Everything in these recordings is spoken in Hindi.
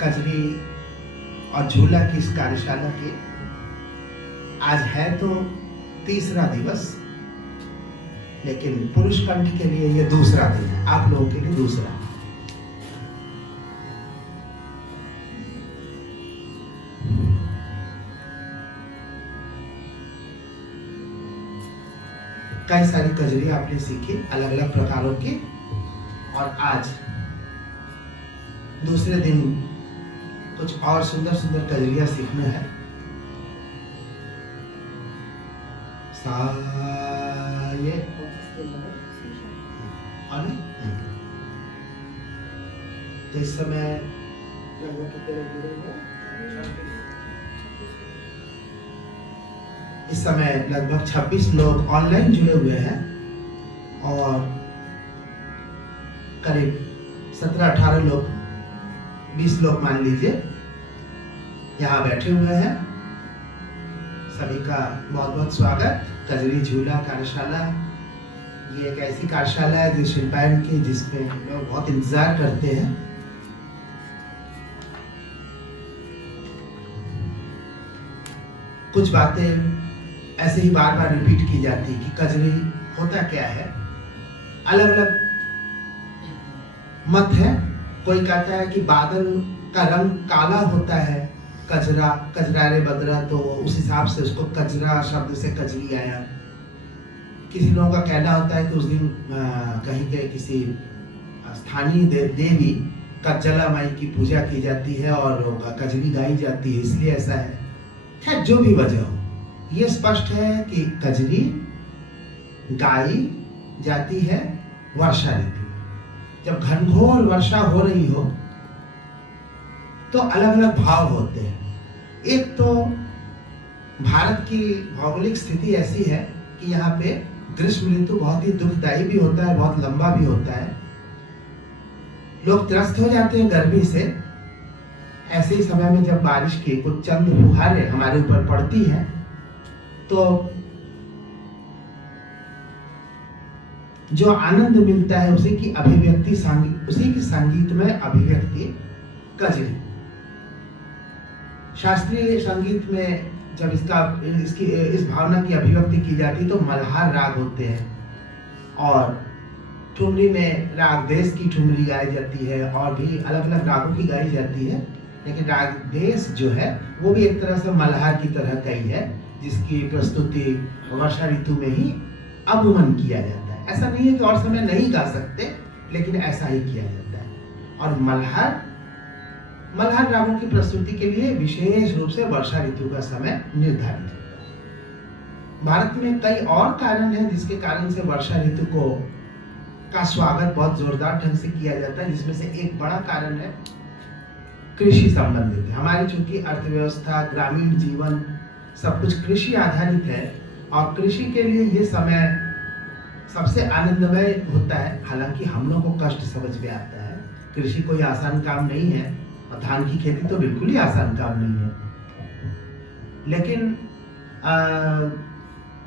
कजरी और झूला की इस कार्यशाला के आज है तो तीसरा दिवस, लेकिन पुरुष कंठ के लिए ये दूसरा दिन है, आप लोगों के लिए दूसरा। कई सारी कजरी आपने सीखी अलग अलग प्रकारों की, और आज दूसरे दिन कुछ और सुंदर सुंदर कजरियां सीखना है। ये तो इस समय लगभग 26 लोग ऑनलाइन जुड़े हुए हैं और करीब 17-18 लोग, 20 लोग मान लीजिए यहाँ बैठे हुए हैं। सभी का बहुत बहुत स्वागत। कजरी झूला कार्यशाला ये एक ऐसी कार्यशाला है जो शिल्पायन की, जिसमें लोग बहुत इंतजार करते हैं। कुछ बातें ऐसे ही बार बार रिपीट की जाती है कि कजरी होता क्या है। अलग अलग मत है। कोई कहता है कि बादल का रंग काला होता है, कजरा, कजरारे बदरा, तो उस हिसाब से उसको कजरा शब्द से कजरी आया। किसी लोगों का कहना होता है कि उस दिन कहीं के किसी स्थानीय देवी कज्जला माई की पूजा की जाती है और कजरी गाई जाती है, इसलिए ऐसा है। खैर जो भी वजह हो, ये स्पष्ट है कि कजरी गाई जाती है वर्षा ऋतु। जब घनघोर वर्षा हो रही हो तो अलग अलग भाव होते हैं। एक तो भारत की भौगोलिक स्थिति ऐसी है कि यहाँ पे ग्रीष्म ऋतु बहुत ही दुखदायी भी होता है, बहुत लंबा भी होता है। लोग त्रस्त हो जाते हैं गर्मी से। ऐसे ही समय में जब बारिश की कुछ चंद फुहारें हमारे ऊपर पड़ती हैं तो जो आनंद मिलता है उसी की अभिव्यक्ति उसी की संगीतमय अभिव्यक्ति कजरी। शास्त्रीय संगीत में जब इस भावना की अभिव्यक्ति की जाती तो मल्हार राग होते हैं, और ठुमरी में राग देश की ठुमरी गाई जाती है और भी अलग अलग रागों की गाई जाती है। लेकिन राग देश जो है वो भी एक तरह से मल्हार की तरह का ही है, जिसकी प्रस्तुति वर्षा ऋतु में ही अमूमन किया जाता है। ऐसा नहीं है कि और समय नहीं गा सकते, लेकिन ऐसा ही किया जाता है। और मल्हार रागों की प्रस्तुति के लिए विशेष रूप से वर्षा ऋतु का समय निर्धारित होता है। भारत में कई और कारण हैं जिसके कारण से वर्षा ऋतु का स्वागत बहुत जोरदार ढंग से किया जाता है, जिसमें से एक बड़ा कारण है कृषि संबंधित। हमारी चूंकि अर्थव्यवस्था, ग्रामीण जीवन सब कुछ कृषि आधारित है, और कृषि के लिए ये समय सबसे आनंदमय होता है। हालांकि हम लोग को कष्ट समझ में आता है, कृषि कोई आसान काम नहीं है, और धान की खेती तो बिल्कुल ही आसान काम नहीं है। लेकिन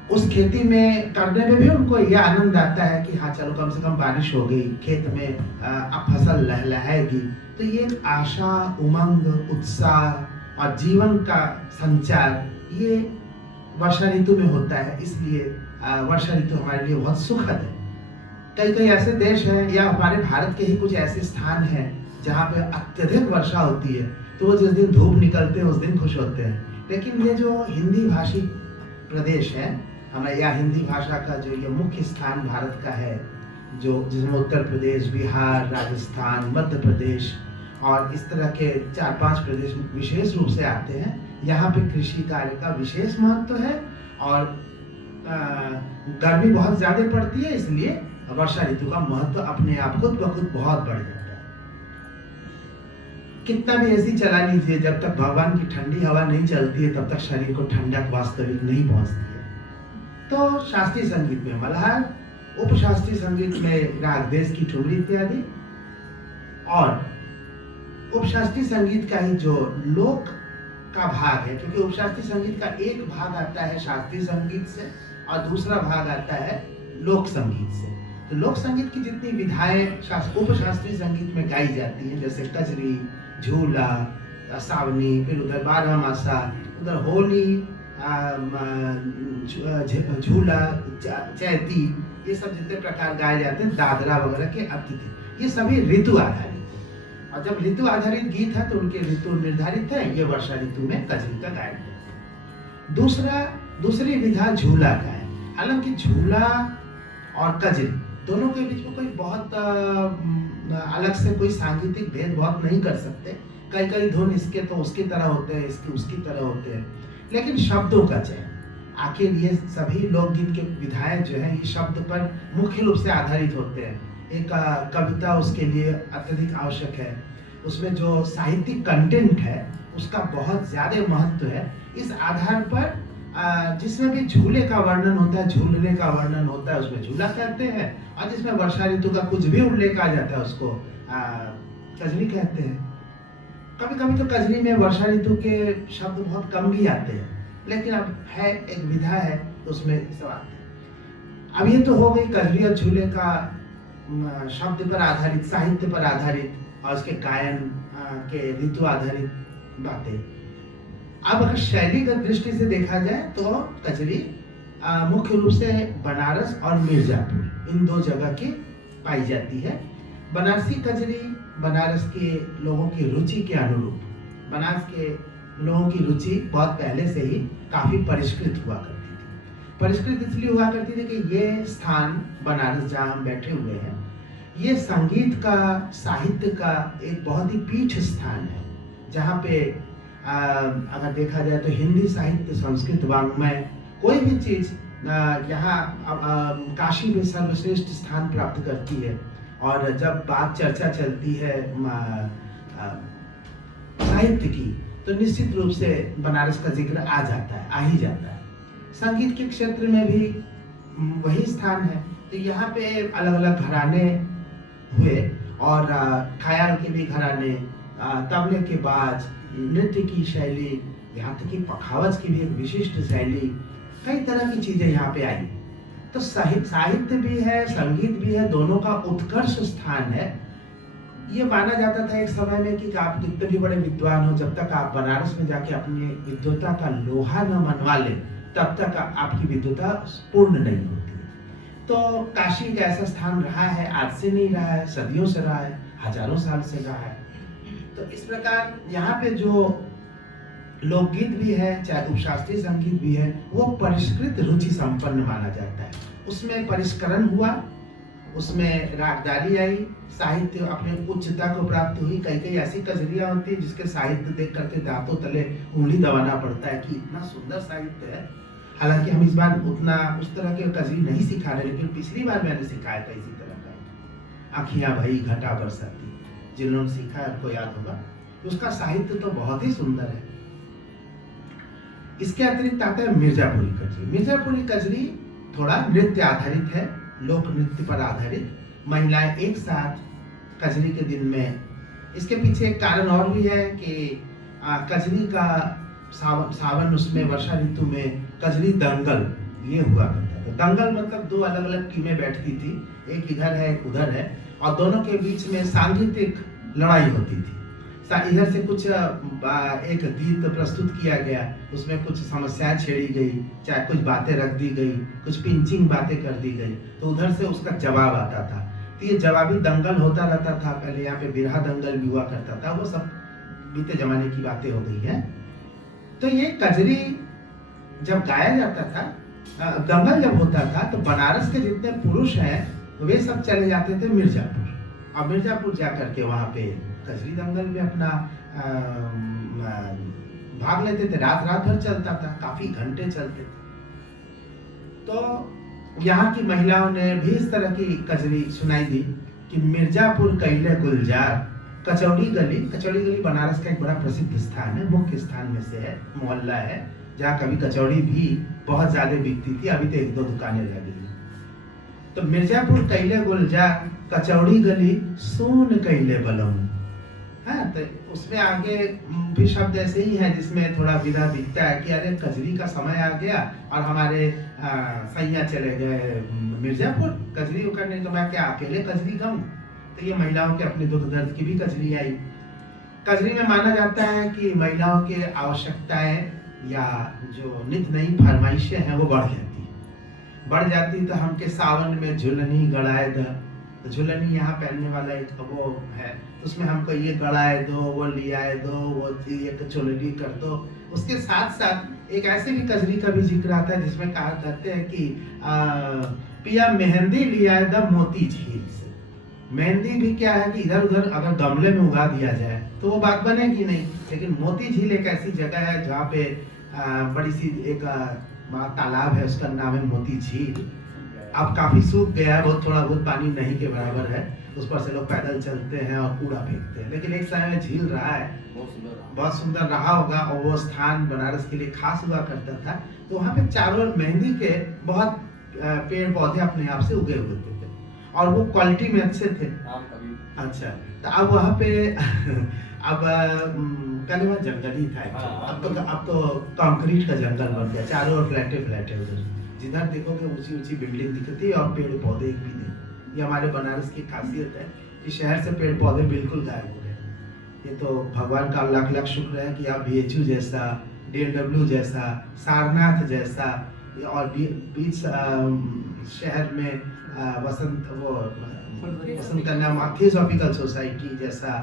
उस खेती में करने में भी उनको यह आनंद आता है कि हाँ चलो कम से कम बारिश हो गई, खेत में अब फसल लहलहाएगी। तो ये आशा, उमंग, उत्साह और जीवन का संचार ये वर्षा ऋतु में होता है। इसलिए वर्षा ऋतु हमारे लिए बहुत सुखद है। कई ऐसे देश हैं या हमारे भारत के ही कुछ ऐसे स्थान हैं जहाँ पे अत्यधिक वर्षा होती है, तो वो जिस दिन धूप निकलते हैं उस दिन खुश होते हैं। लेकिन ये जो हिंदी भाषी प्रदेश है हमारे, या हिंदी भाषा का जो ये मुख्य स्थान भारत का है, जो जिसमें उत्तर प्रदेश, बिहार, राजस्थान, मध्य प्रदेश और इस तरह के 4-5 प्रदेश विशेष रूप से आते हैं, यहाँ पे कृषि कार्य का विशेष महत्व है। और गर्मी बहुत ज्यादा पड़ती है, इसलिए वर्षा ऋतु का महत्व अपने आप खुद ब खुद बहुत बढ़ जाता है। कितना भी एसी चला लीजिए, जब तक भगवान की ठंडी हवा नहीं चलती है तब तक शरीर को ठंडक वास्तविक नहीं पहुंचती है। तो शास्त्रीय संगीत में मल्हार, उपशास्त्रीय संगीत में राग देश की ठुमरी इत्यादि, और उपशास्त्रीय संगीत का ही जो लोक का भाग है, क्योंकि उपशास्त्रीय संगीत का एक भाग आता है शास्त्रीय संगीत से और दूसरा भाग आता है लोक संगीत से। तो लोक संगीत की जितनी विधाएं उपशास्त्रीय संगीत में गाई जाती हैं, जैसे कजरी, झूला, सावनी, फिर उधर बारह मासा, उधर होली, झूला, चैती, ये सब जितने प्रकार गाए जाते हैं, दादरा वगैरह के अतिथि, ये सभी ऋतु आधारित। और जब ऋतु आधारित गीत है तो उनके ऋतु निर्धारित है। ये वर्षा ऋतु में कजरी का गायन है। दूसरी विधा झूला का है। हालांकि झूला और कजरी दोनों के बीच में कोई बहुत अलग से कोई सांगीतिक भेद बहुत नहीं कर सकते। कई धुन इसके तो उसकी तरह होते हैं, इसके उसकी तरह होते हैं, लेकिन शब्दों का चयन, आखिर ये सभी लोकगीत के विधाएं जो है ये शब्द पर मुख्य रूप से आधारित होते हैं। एक कविता उसके लिए अत्यधिक आवश्यक है, उसमें जो साहित्यिक कंटेंट है उसका बहुत ज्यादा महत्व है। इस आधार पर जिसमें भी झूले का वर्णन होता है, झूलने का वर्णन होता है, उसमें झूला कहते हैं, और जिसमें वर्षा ऋतु का कुछ भी उल्लेख आ जाता है उसको कजरी कहते हैं। कभी कभी तो कजरी में वर्षा ऋतु के शब्द बहुत कम भी आते हैं, लेकिन अब है एक विधा है तो उसमें सब आते हैं। अब ये तो हो गई कजरी और झूले का शब्द पर आधारित, साहित्य पर आधारित और उसके गायन के ऋतु आधारित बातें। अब अगर शैलीगत दृष्टि से देखा जाए तो कजरी मुख्य रूप से बनारस और मिर्जापुर इन दो जगह की पाई जाती है। बनारसी कजरी बनारस के लोगों की रुचि के अनुरूप, बनारस के लोगों की रुचि बहुत पहले से ही काफी परिष्कृत हुआ करती थी। परिष्कृत इसलिए हुआ करती थी कि ये स्थान बनारस जहाँ हम बैठे हुए हैं, ये संगीत का, साहित्य का एक बहुत ही पीठ स्थान है, जहाँ पे अगर देखा जाए तो हिंदी साहित्य, संस्कृत वाङ्मय, कोई भी चीज यहाँ काशी में सर्वश्रेष्ठ स्थान प्राप्त करती है। और जब बात चर्चा चलती है साहित्य की, तो निश्चित रूप से बनारस का जिक्र आ जाता है, आ ही जाता है। संगीत के क्षेत्र में भी वही स्थान है। तो यहाँ पे अलग अलग घराने हुए, और ख्याल के भी घराने, तबले के बाज, नृत्य की शैली, यहाँ तक कि पखावज की भी एक विशिष्ट शैली, कई तरह की चीजें यहाँ पे आई। तो साहित्य भी है, संगीत भी है, दोनों का उत्कर्ष स्थान है। ये माना जाता था एक समय में कि आप कितने भी बड़े विद्वान हो, जब तक आप बनारस में जाके अपनी विद्वता का लोहा न मनवा ले, तब तक आपकी विद्वता पूर्ण नहीं होती। तो काशी एक ऐसा स्थान रहा है, आज से नहीं रहा है, सदियों से रहा है, हजारों साल से रहा है। तो इस प्रकार यहाँ पे जो लोकगीत भी है, चाहे उपशास्त्रीय संगीत भी है, वो परिष्कृत रुचि संपन्न माना जाता है। उसमें परिष्करण हुआ, उसमें रागदारी आई, साहित्य अपने उच्चता को प्राप्त हुई। कई ऐसी कजरियां होती है जिसके साहित्य देख करके दांतों तले उंगली दबाना पड़ता है कि इतना सुंदर साहित्य है। हालांकि हम इस बार उतना उस तरह के कजरी नहीं सिखा रहे, लेकिन पिछली बार मैंने सिखाया था इसी तरह का, आखियां भई घटा बरसाती, जिन्होंने सीखा है आपको याद होगा। उसका साहित्य तो बहुत ही सुंदर है। इसके अतिरिक्त आता है मिर्जापुरी कजरी। मिर्जापुरी कजरी थोड़ा नृत्य आधारित है, लोक नृत्य पर आधारित। महिलाएं एक साथ कजरी के दिन में, इसके पीछे एक कारण और भी है कि कजरी का सावन उसमें वर्षा ऋतु में कजरी दंगल ये हुआ करता था। दंगल मतलब दो अलग अलग टीमें बैठती थी, एक इधर है एक उधर है, और दोनों के बीच में सांगीतिक लड़ाई होती थी। इधर से कुछ एक गीत प्रस्तुत किया गया, उसमें कुछ समस्याएं छेड़ी गई, चाहे कुछ बातें रख दी गई, कुछ पिंचिंग बातें कर दी गई, तो उधर से उसका जवाब आता था। तो ये जवाबी दंगल होता रहता था। पहले यहाँ पे बिरहा दंगल भी हुआ करता था, वो सब बीते जमाने की बातें हो गई है। तो ये कजरी जब गाया जाता था, दंगल जब होता था, तो बनारस के जितने पुरुष हैं वे सब चले जाते थे मिर्जापुर, और मिर्जापुर जाकर के वहाँ पे कजरी दंगल में अपना भाग लेते थे। रात भर चलता था, काफी घंटे चलते थे। तो यहाँ की महिलाओं ने भी इस तरह की कजरी सुनाई दी कि मिर्जापुर कैले गुलजार, कचौड़ी गली बनारस का एक बड़ा प्रसिद्ध स्थान है, मुख्य स्थान में से है, मोहल्ला है, जहाँ कभी कचौड़ी भी बहुत ज्यादा बिकती थी। अभी तो एक दो दुकानें रह गई। तो मिर्जापुर कैले गुलजार, कचौड़ी गली सोन कैले बलौन। हाँ, तो उसमें आगे भी शब्द ऐसे ही है जिसमें थोड़ा विधा दिखता है कि अरे कजरी का समय आ गया और हमारे सैया चले गए मिर्जापुर कजरी करने, तो मैं क्या अकेले कजरी गाऊं? तो ये महिलाओं के अपने दुख दर्द की भी कजरी आई। कजरी में माना जाता है कि महिलाओं की आवश्यकताएं या जो नित नई फरमाइशें हैं वो बढ़ जाती तो हमके सावन में झुलनी गड़ाए द, तो झुलनी यहाँ पहनने वाला एक वो है, तो उसमें हमको ये गड़ाए दो, वो लियाए दो, वो एक चुलनी कर दो। उसके साथ साथ एक ऐसे भी कजरी का भी जिक्र आता है जिसमें कहा करते हैं कि पिया मेहंदी लियाए द मोती झील से। मेहंदी भी क्या है कि इधर उधर अगर गमले में उगा दिया जाए तो वो बात बनेगी नहीं, लेकिन मोती झील एक ऐसी जगह है जहाँ पे बड़ी सी एक तालाब है, उसका नाम है मोती झील। अब काफी सूख गया है, बहुत थोड़ा बहुत पानी नहीं के बराबर है, उस पर से लोग पैदल चलते हैं और कूड़ा फेंकते हैं, लेकिन एक समय में झील रहा है, बहुत सुंदर रहा होगा और वो स्थान बनारस के लिए खास हुआ करता था। तो वहाँ पे चारों ओर मेहंदी के बहुत पेड़ पौधे अपने आप से उगे हुए थे और वो क्वालिटी में अच्छे थे। अच्छा, तो अब वहाँ पे अब पहले वहाँ जंगल ही था, अब तो कंक्रीट का जंगल बन गया, चारों ओर फ्लैटे उधर जिधर देखोगे ऊंची ऊंची बिल्डिंग दिखती है और पेड़ पौधे एक भी नहीं। ये हमारे बनारस की खासियत है कि शहर से पेड़ पौधे बिल्कुल गायब हो गए। ये तो भगवान का लाख लाख शुक्र है कि आप BHU जैसा, DLW जैसा, सारनाथ जैसा और बीच शहर में वसंत थियोसॉफिकल सोसाइटी जैसा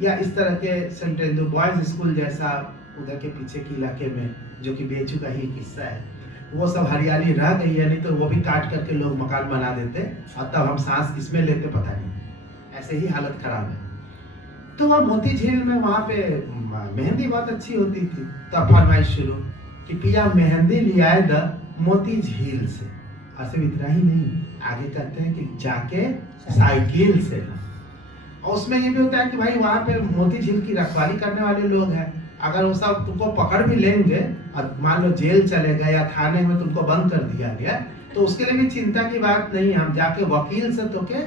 या इस तरह के सेंट एंड्रू बॉयज स्कूल जैसा उधर के पीछे के इलाके में जो कि BHU का ही हिस्सा है, वो सब हरियाली रह गई है, नहीं तो वो भी काट करके लोग मकान बना देते और तब हम सांस किसमें लेते पता नहीं, ऐसे ही हालत खराब है। तो वह मोती झील में वहाँ पे मेहंदी बहुत अच्छी होती थी, तब फरमाइश शुरू कि पिया मेहंदी लियाए द मोती झील से। और सिर्फ इतना ही नहीं, आगे कहते हैं कि जाके साइकिल से ला। और उसमें ये भी होता है कि भाई वहाँ पे मोती झील की रखवाली करने वाले लोग हैं, अगर वो सब तुमको पकड़ भी लेंगे और मान लो जेल चले गए या थाने में तुमको बंद कर दिया गया, तो उसके लिए भी चिंता की बात नहीं, हम जाके वकील से तोके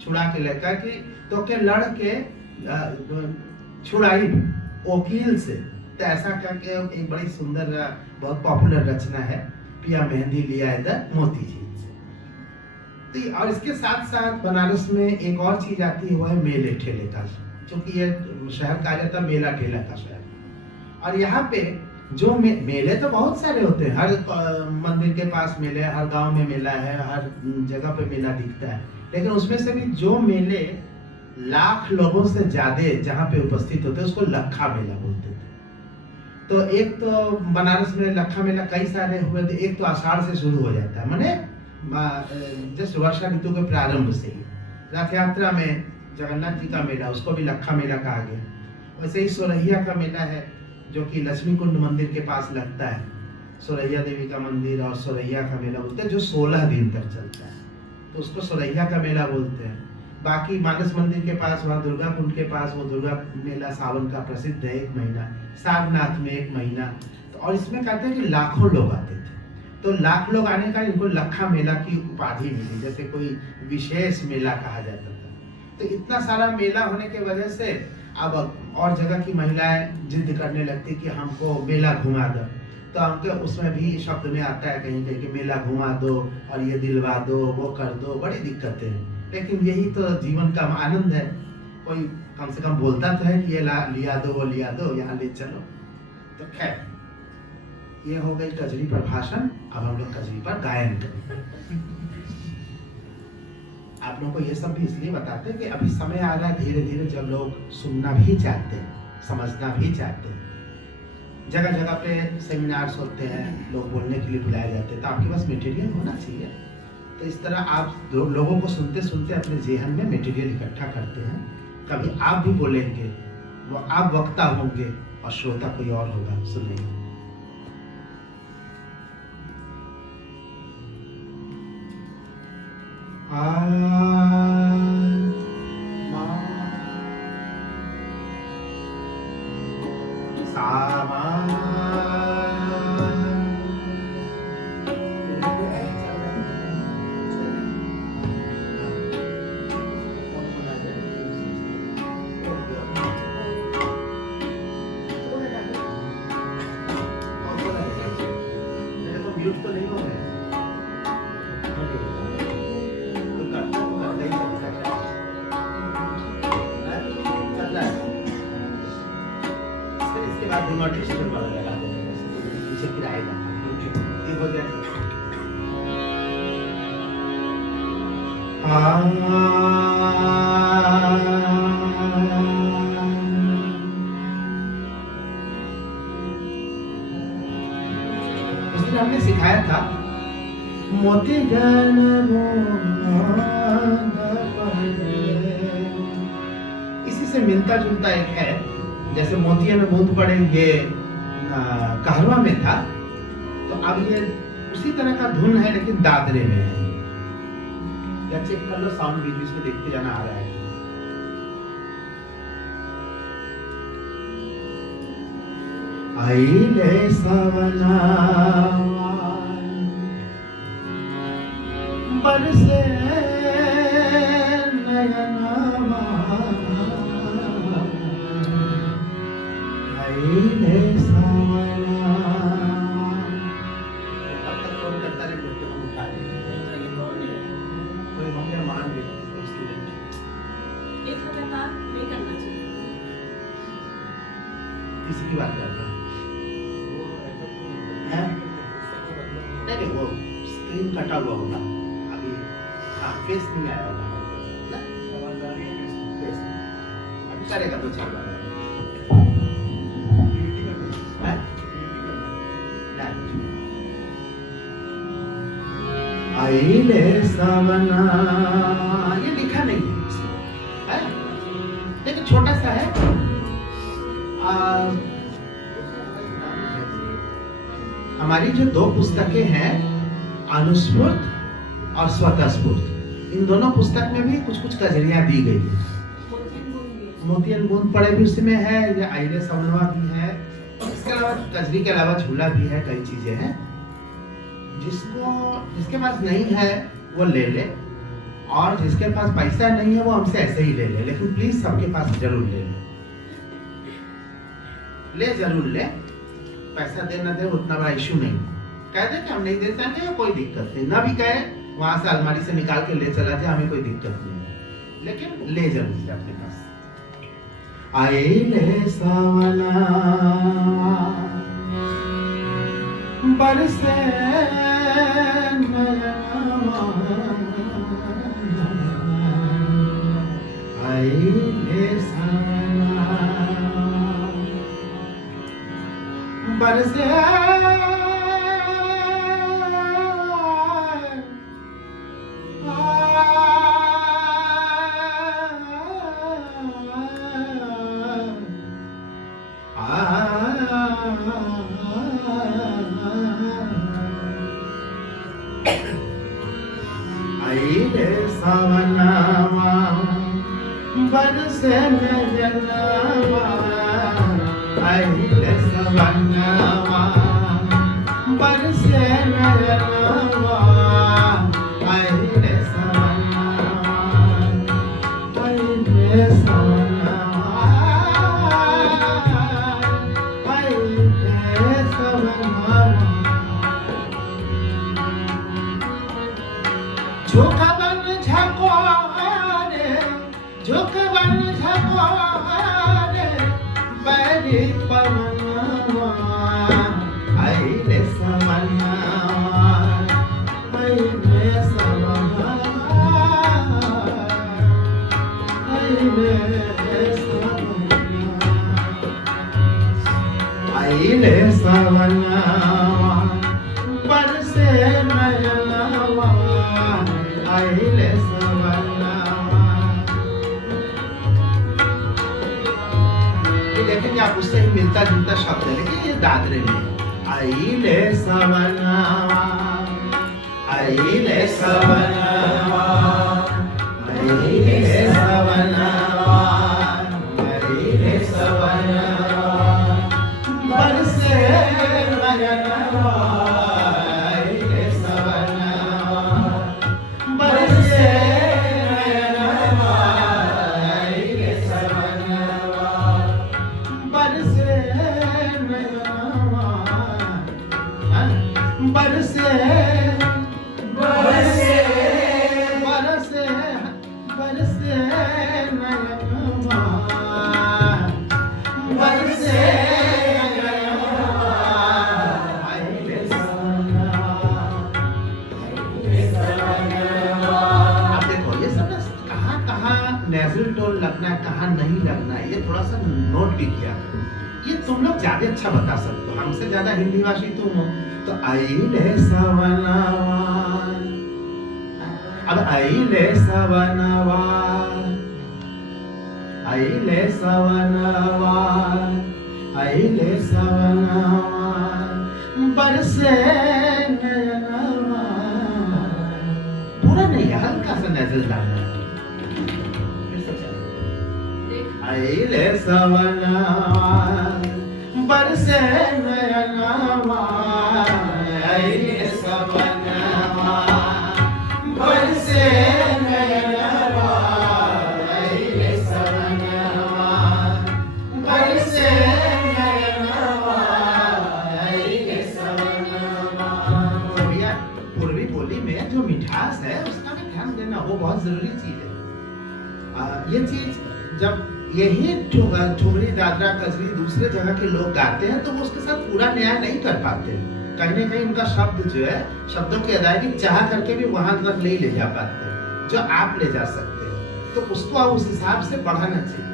छुड़ा के लेकर कि तोके लड़ के छुड़ाई वकील से। तो ऐसा करके एक बड़ी सुंदर बहुत पॉपुलर रचना है पिया मेहंदी लियाए द मोती झील से। तो और इसके साथ साथ बनारस में एक और चीज आती है, वो है मेले ठेले का, क्योंकि ये शहर कहा जाता है मेला ठेला का शहर। और यहाँ पे जो मेले तो बहुत सारे होते हैं, हर मंदिर के पास मेले, हर गांव में मेला है, हर जगह पे मेला दिखता है, लेकिन उसमें से भी जो मेले लाख लोगों से ज्यादा जहाँ पे उपस्थित होते हैं उसको लखा मेला बोलते थे। तो एक तो बनारस में लखा मेला कई सारे हुए थे। एक तो आषाढ़ से शुरू हो जाता है, माने जस्ट वर्षा ऋतु के प्रारंभ से ही। रथ यात्रा में जगन्नाथ जी का मेला, उसको भी लखा मेला कहा गया। वैसे ही सोरहिया का मेला है जो कि लक्ष्मी कुंड मंदिर के पास लगता है, सोरहिया देवी का मंदिर और सोरहिया का मेला बोलते हैं, जो 16 दिन तक चलता है, तो उसको सोरहिया का मेला बोलते हैं। बाकी मानस मंदिर के पास, वहाँ दुर्गा कुंड के पास वो दुर्गा मेला सावन का प्रसिद्ध है, 1 महीना, सारनाथ में 1 महीना। तो और इसमें कहते हैं कि लाखों लोग आते थे, तो लाख लोग आने का इनको लखा मेला की उपाधि मिली, जैसे कोई विशेष मेला कहा जाता था। तो इतना सारा मेला होने की वजह से अब और जगह की महिलाएं जिद करने लगती कि हमको मेला घुमा दो, तो हमको उसमें भी शब्द में आता है कहीं कहीं कि मेला घुमा दो और ये दिलवा दो, वो कर दो, बड़ी दिक्कतें हैं। लेकिन यही तो जीवन का आनंद है, कोई कम से कम बोलता तो है कि ये लिया दो, वो लिया दो, यहाँ ले चलो। तो खैर, ये हो गई कजरी पर भाषण। अब हम लोग कजरी पर गायन करेंगे। आप लोगों को ये सब भी इसलिए बताते हैं कि अभी समय आ रहा है धीरे धीरे जब लोग सुनना भी चाहते हैं, समझना भी चाहते हैं। जगह जगह पे सेमिनार्स होते हैं, लोग बोलने के लिए बुलाए जाते हैं, तो आपके पास मटेरियल होना चाहिए। तो इस तरह आप लोगों को सुनते सुनते अपने जेहन में मटेरियल इकट्ठा करते हैं। कभी आप भी बोलेंगे, वो आप वक्ता होंगे और श्रोता कोई और होगा सुनेगा। म्यूट तो नहीं हो गए। इसके बाद डू नॉट डिस्टर्ब वाला लगा देना, पीछे गिराएगा, ये हो जाएगा। उस दिन हमने सिखाया था मोती जन इसी से मिलता जुलता एक है, जैसे मोतिया में बूंद पड़े ये कहरवा में था, तो अब ये उसी तरह का धुन है लेकिन दादरे में है। या चेक कर लो साउंड वीडियो, इसको देखते जाना आ रहा है। आईले सवना बरसे नयनमा, आईले सवना। अब तक फोन करता रहे, हम उठा लेंगे। कोई होंगे मान भी स्टूडेंट, एक लगातार नहीं करना चाहिए। किसी की बात कर रहा है? नहीं, वो स्क्रीन कटा हुआ होगा अभी। हाँ, फेस नहीं आया होगा ना, फेस अभी करेगा 2-4 बार। आईले सवना, ये लिखा नहीं है, लेकिन छोटा सा है। हमारी जो 2 पुस्तकें हैं, अनुस्फूर्त और स्वतःस्फूर्त, इन दोनों पुस्तक में भी कुछ कुछ कजरियां दी गई है। मोतियन बूंद पड़े भी उसमें है, ये आईले सवनवा भी है, इसके अलावा कजरी के अलावा झूला भी है, कई चीजें हैं। जिसके पास नहीं है वो ले ले, और जिसके पास पैसा नहीं है वो हमसे ऐसे ही ले ले, लेकिन प्लीज सबके पास जरूर ले जरूर ले। पैसा दे ना दे उतना बड़ा इशू नहीं, कह दे कि हम नहीं दे सकते, कोई दिक्कत नहीं, ना भी कहे वहां से अलमारी से निकाल के ले चला जाए, हमें कोई दिक्कत नहीं है, लेकिन ले जरूर ले अपने पास। आईले सवना बरसे नयनमा, आईले सवना बरसे आईले सवनवा बरसे नयनवा, आईले सवनवा बरसे नयनवा, आईले सवनवा, आईले सवनवा, आईले सवनवा। झोंकावन झकोरे, झोंकावन झकोरे, बैरी पवनवा, आईले सवनवा, आईले सवनवा, आईले सवनवा, आईले सवनवा बरसे नयनवा, आईले सवनवा। ये देखेंगे आप, उससे ही मिलता जुलता शब्द है, लेकिन ये दादरे में। आईले सवनवा, आईले सवनवा, आईले सवनवा, आईले सवनवा बरसे नयनवा, आईले सवनवा बरसे नयनवा, आईले सवनवा बरसे नयनवा, बरसे बरसे बरसे बरसे यहाँ नहीं लगना है, ये थोड़ा सा नोट भी किया करो। ये तुम लोग ज्यादा अच्छा बता सकते हो, हमसे ज्यादा हिंदी भाषी तुम हो। तो आइले सवनवा, अब आइले सवनवा, आइले सवनवा, आइले सवनवा, बरसे नयनवा। पूरा नहीं है, हल्का सा नजर डालना है। फिर से चलो। आइले सवनवा, बरसे नयनवा, आइले सवनवा, बरसे नयनवा, आइले सवनवा, बरसे नयनवा, आइले सवनवा। तो भैया पूर्वी बोली में जो मिठास है उसका भी ध्यान देना, वो बहुत जरूरी चीज है। ये चीज जब यही ठुमरी दादरा कजरी दूसरे जगह के लोग गाते हैं तो वो उसके साथ पूरा न्याय नहीं कर पाते, कहीं ना कहीं उनका शब्द जो है, शब्दों की अदायगी चाह करके भी वहां तक नहीं ले जा पाते जो आप ले जा सकते हैं। तो उसको आप उस हिसाब से बढ़ाना चाहिए।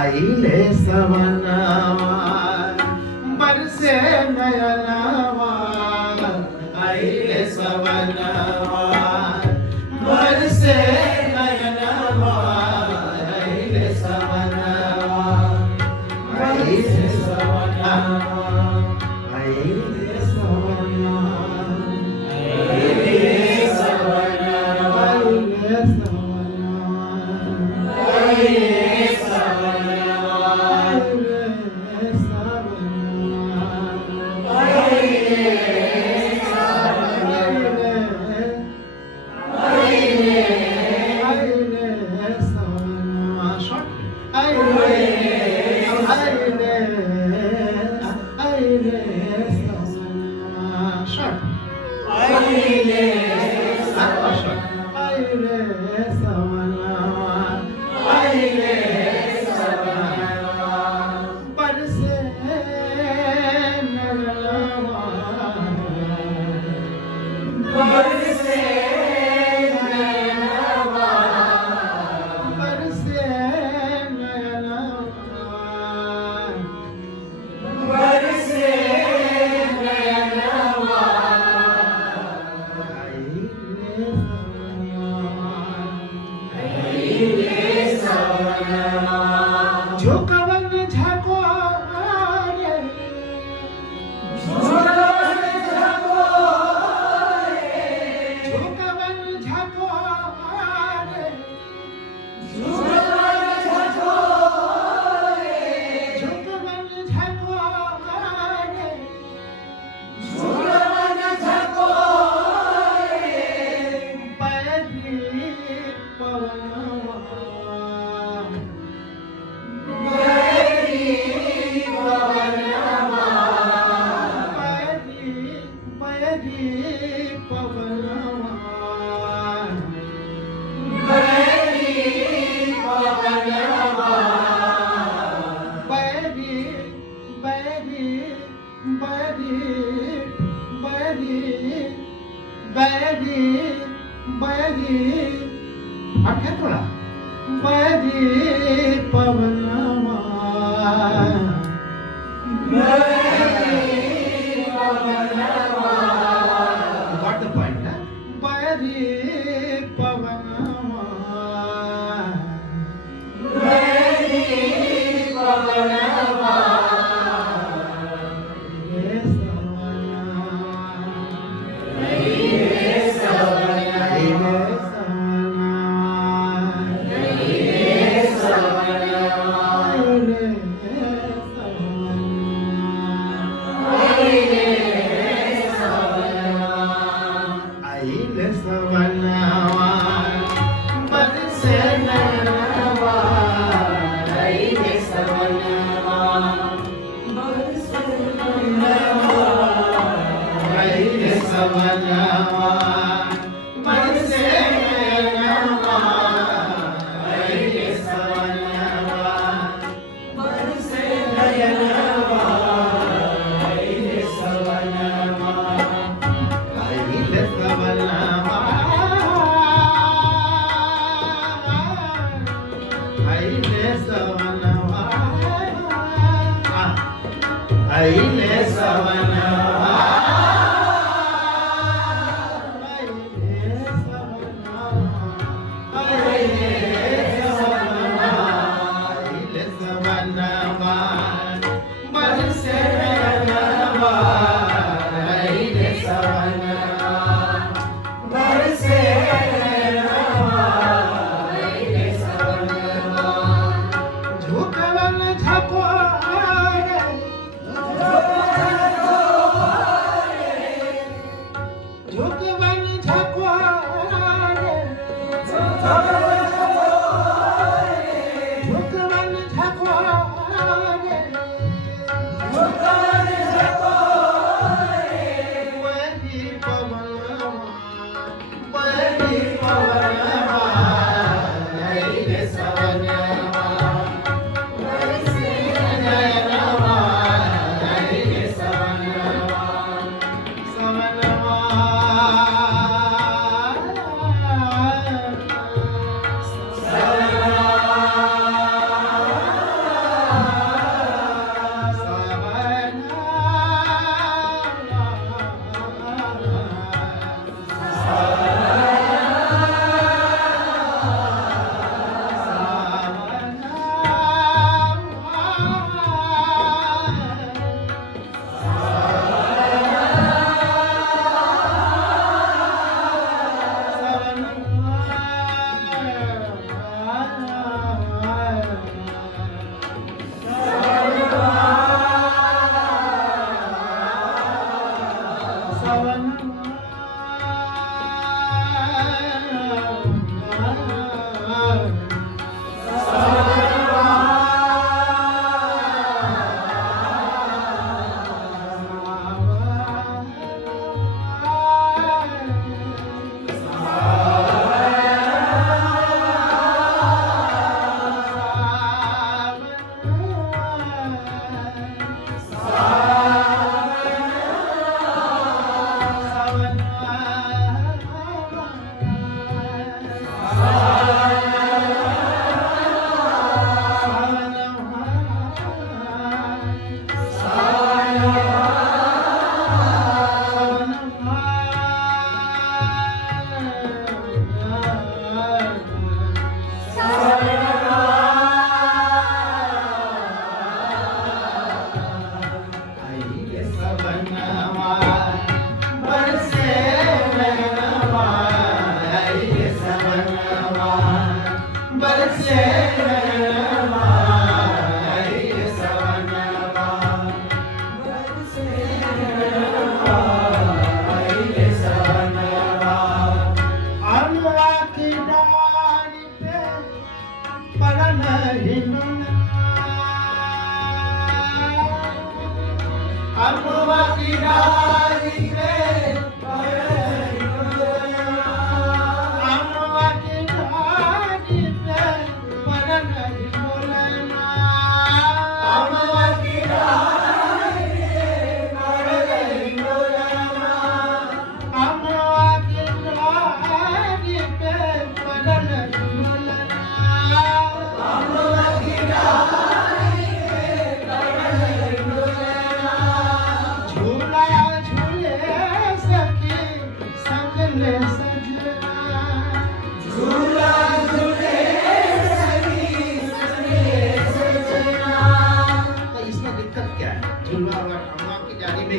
आइले सवनवा, बरसे नयनवा, आइले सवनवा, बरसे नयनवा, आइले सवनवा, आइले सवनवा, आइले सवनवा, आइले सवनवा, आइले सवनवा, आइले सवनवा, आइले सवनवा, आइले सवनवा। शॉर्ट जो कवन झको रे, जो कवन झको रे, जो कवन झको रे, जो कवन झको रे, जो कवन झको रे, जो कवन झको रे, पैरी पवनवा, थोड़ा बैरी पवनवा, got the point, huh? बैरी पवनवा, बैरी पवनवा, ये सवनवा, ये सवनवा, ये सवनवा, आइले सवनवा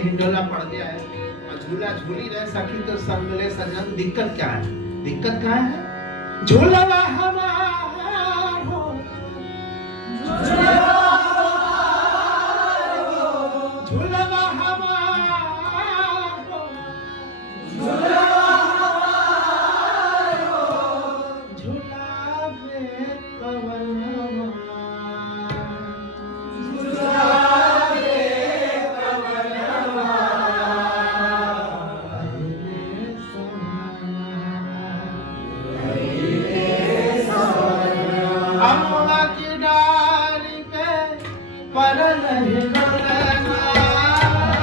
हिंडोला पड़ गया है और झूला झूली रहे सखी तो संग मिले सजन। दिक्कत क्या है? दिक्कत क्या है? झूलवा हमारा हो, झूलवा हमारा हो, झूला में कवनवा अम्मा की डाली पे पर नहीं डोलना।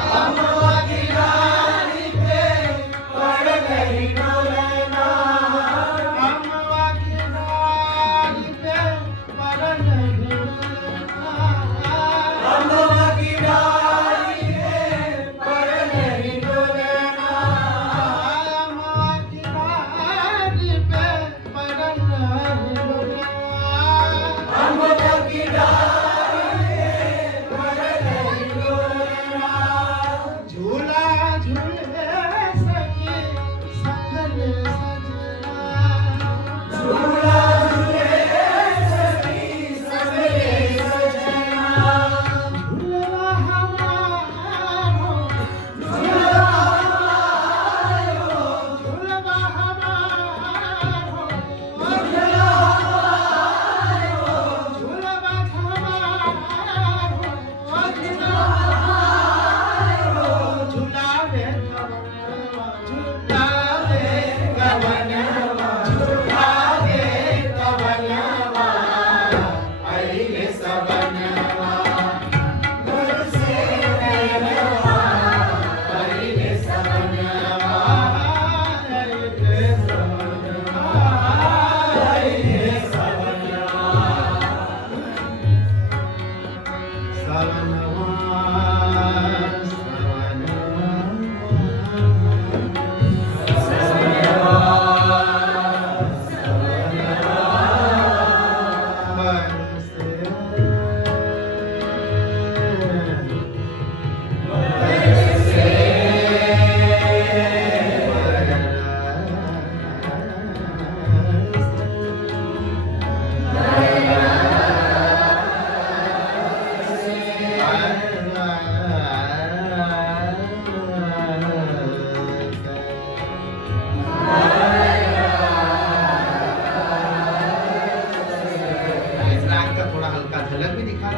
इस राग का थोड़ा हल्का झलक भी दिखा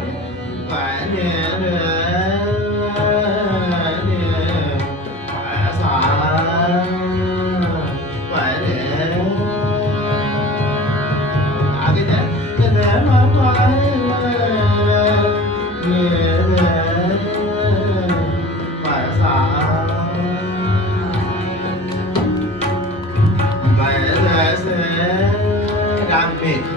आगे राग में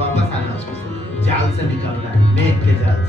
वापस आना उसको जाल से निकलना है, मेघ के जाल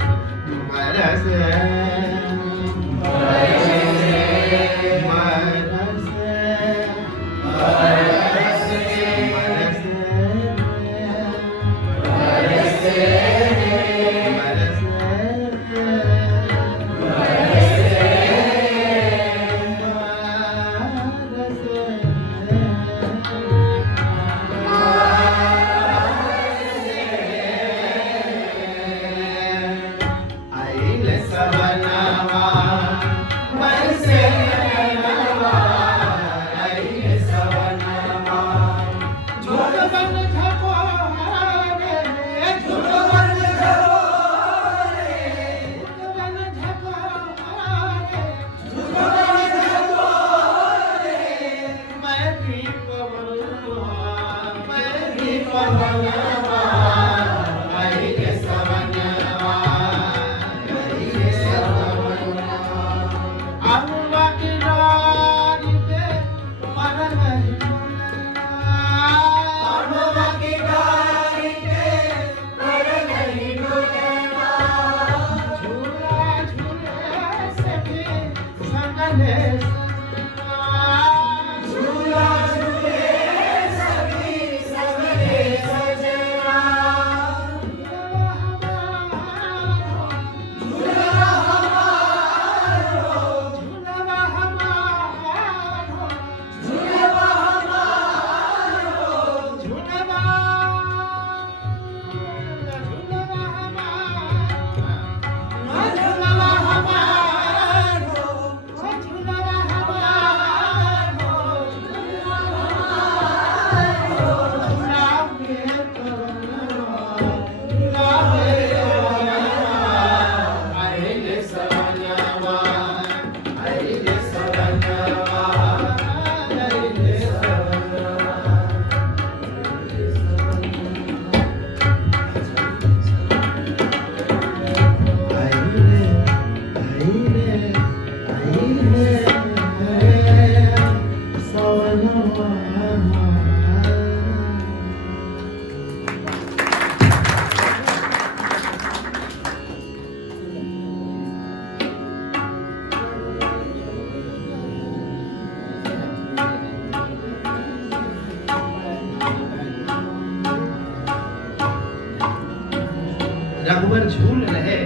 रघुवर झूल रहे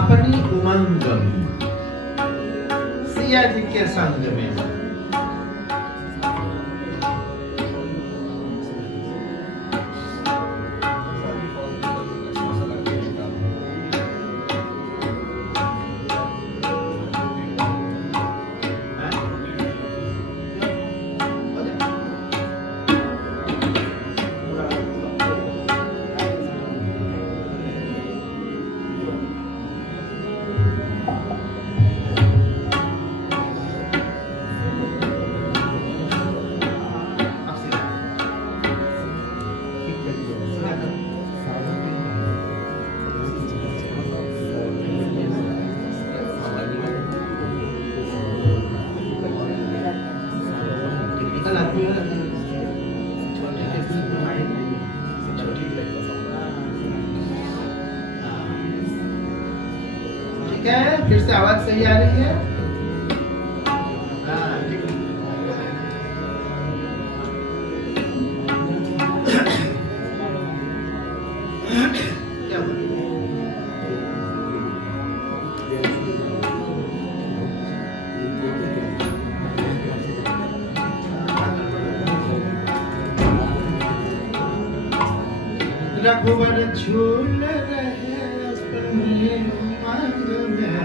अपनी उमंग सिया जी के संग में। कल आदमी वाला छोटे के बीच में माइंड नहीं है, छोटी प्लेट का ठीक है। फिर से आवाज सही आ रही है? हाँ, ठीक है। क्या बोल रघुवर झूल रहे अपने उमंग में,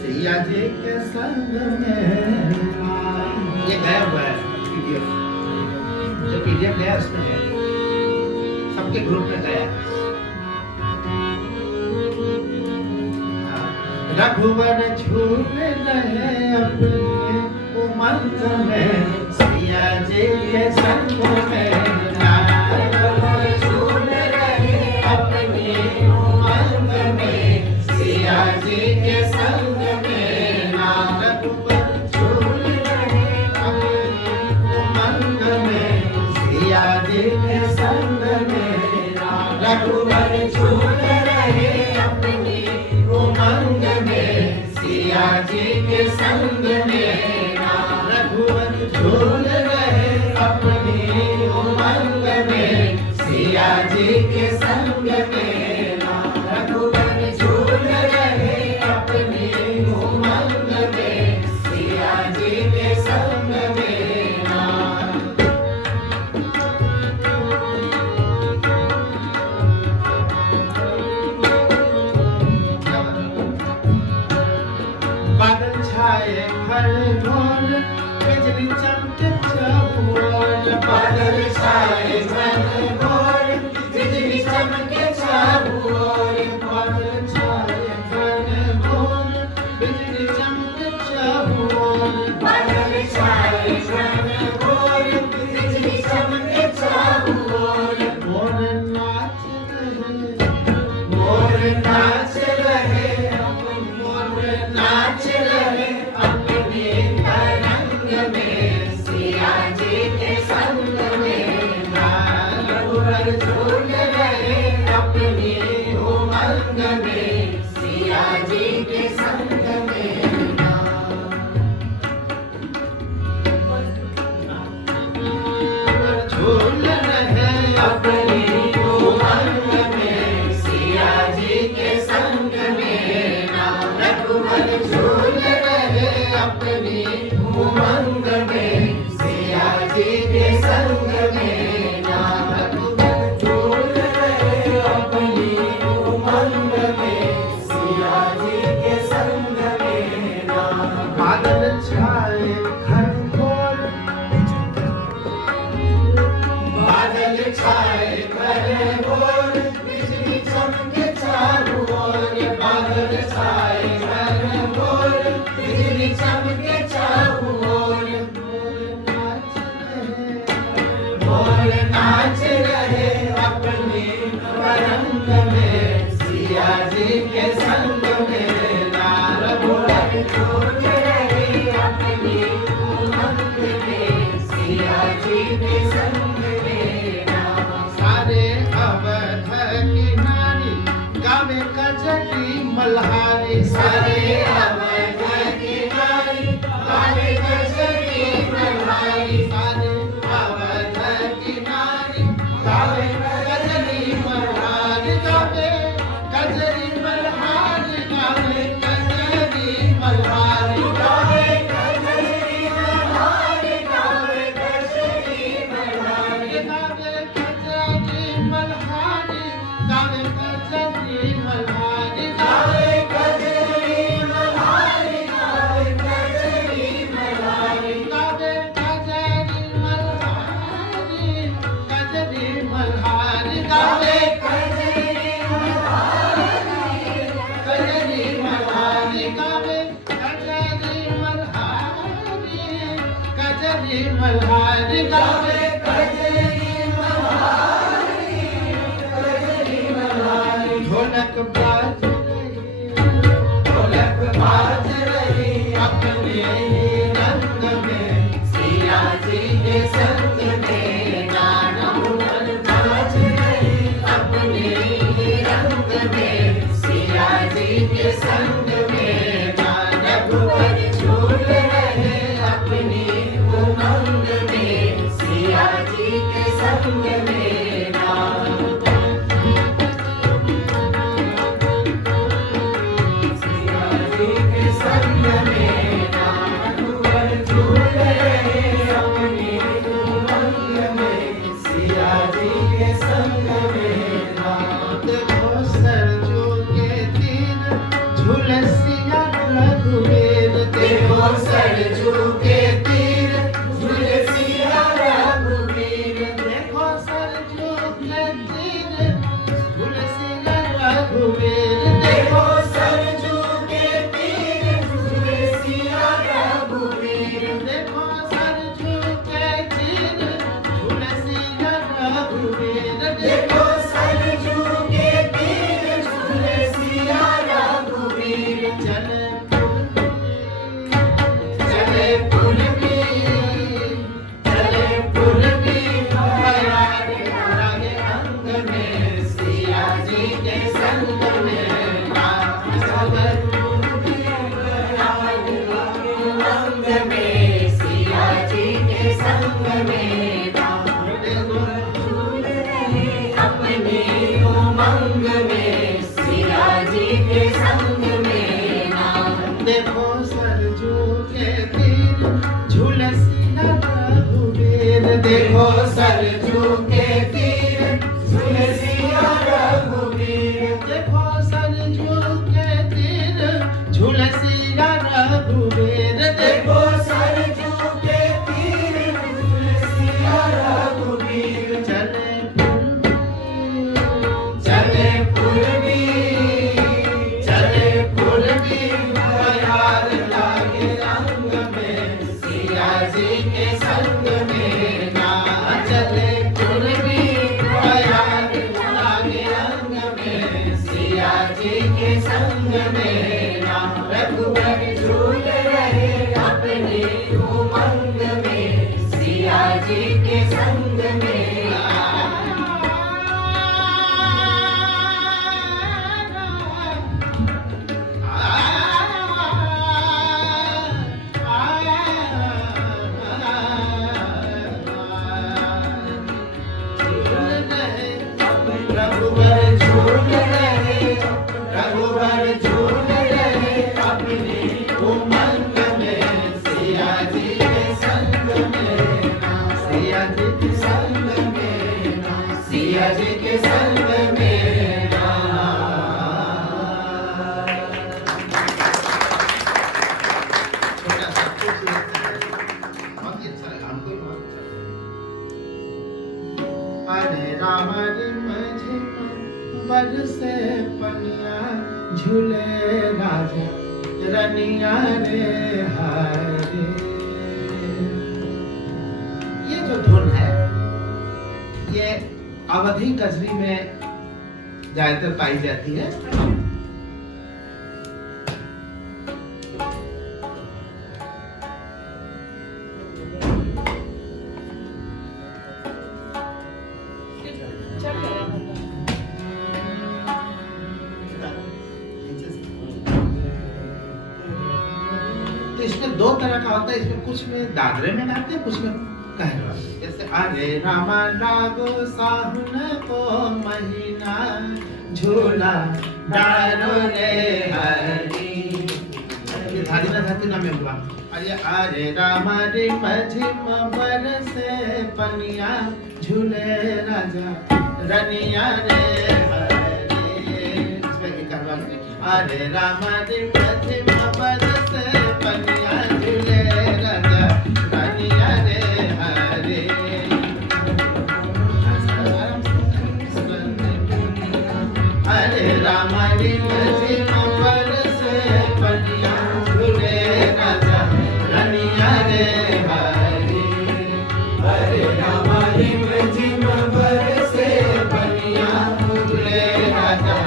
सैया जी के संग में। ये गया हुआ है पीडीएफ, जो पीडीएफ गया उसमें है, सबके ग्रुप में गया है। रघुवर झूल रहे अपने उमंग में, सैया जी के संग में। रघुवर झूल रहे अपने उमंग में, सिया जी के संग में। रघुवर झूल रहे अपने उमंग में, सिया जी के संग में। रघुवर झूल रहे अपने उमंग में, सिया जी के संग में। बादल छाए घर घोर, बिजली चमके चाबुओर। बादल छाए घर घोर, बिजली चमके चाबुओर। बादल छाए घर घोर, बिजली चमके चाबुओर। बादल छाए घर घोर, बिजली चमके चाबुओर। मोर नाच रहे, मोर नाच रहे, नाच रहे अपने तरंग में, सिया जी के संग में। रघुवर झूल रहे अपने उमंग में, सिया जी के संग में। झूल रहे अपने उमंग में, सिया जी के संग में। रघुवर झूल रहे अपने उमंग में, सिया जी के संग में। रघुवर झूल रहे अपने उमंग में, सिया जी के संग में। बादल छाए घर घोर, बादल छाए घर घोर, बिजली चमके चारों ओर। बादल छाए घर घोर, बिजली चमके चारों ओर। मोर नाच रहे अपने तरंग में, सिया जी के संग में। रघुवर झूल रहे अपने उमंग में, सिया जी के संग में। सारे अवध की नारी गावे कजरी मल्हारी। सारे अवध की नारी गावे कजरी मल्हारी। सारे अवध की नारी गावे कजरी मल्हारी। गावे कजरी मल्हारी, गावे कजरी मल्हारी। गावे कजरी मल्हारी, गावे कजरी मल्हारी। गावे कजरी मल्हारी, गावे कजरी मल्हारी। गावे कजरी मल्हारी, गावे कजरी मल्हारी। गावे कजरी मल्हारी, कजरी मल्हारी। गावे कजरी मल्हारी, कजरी मल्हारी। गावे कजरी मल्हारी, कजरी मल्हारी। गावे कजरी मल्हारी, कजरी मल्हारी। ढोलक बाज रही, ढोलक बाज रही अपने रंग में, सिया के संग में गाना मोहन बाज रहे अपने रंग में, सिया जी के संग में गाना रघुवर झूल रहे अपनी उमंग में, सिया जी के संग में गाना। सरजू के तीर झूले सिया रघुवीर, देखो सरजू के तीर झूले सिया रघुवीर, देखो सरजू के तीर झूले सिया रघुवीर, देखो सरजू के तीर झूले सिया रघुवीर, देखो सरजू के तीर झूले सिया रघुवीर। देखो सरजू के तीर झूले सिया रघुवीर, देखो सरजू के तीर झूले सिया रघुवीर, देखो सरजू के तीर झूले सिया रघुवीर, देखो सरजू के तीर झूले सिया रघुवीर। चले पूर्वी चले पूर्वी बयार लागे रंग में, सिया जी के संग में ना। चले पूर्वी बयार लागे रंग में, सिया जी के संग में ना। रघुवर झूल रहे अपने उमंग में, सिया जी के संग में। रघुवर झूल रहे अपने उमंग में, सिया जी के संग में, सिया जी के संग में, सिया जी के संग में। छोटा सा कुछ बहुत ही अच्छा लगा हमको, बहुत अच्छा। अरे राम बरसे पनिया झूले राजा रनिया रे हरे। ये जो धुन है ये अवधी गजरी में ज्यादातर पाई जाती है। तो इसमें दो तरह का होता है, इसमें कुछ में दादरे में डालते हैं, कुछ में कहरवा। जैसे अरे रामा लागो साहुन को महीना झूला डालो रे हरी, ये धारी ना धाती ना में हुआ। अरे रामा रे मझिम बरसे पनिया झूले राजा रनिया रे हरे, इसमें एक कहरवा। अरे रामा रे मझिम बरसे पनिया झूले राजा रनिया रे हरे। अरे रामा रे मझिम बरसे पनिया झूले राजा रनिया रे हरे। अरे रामा रे मझिम बरसे पनिया झूले राजा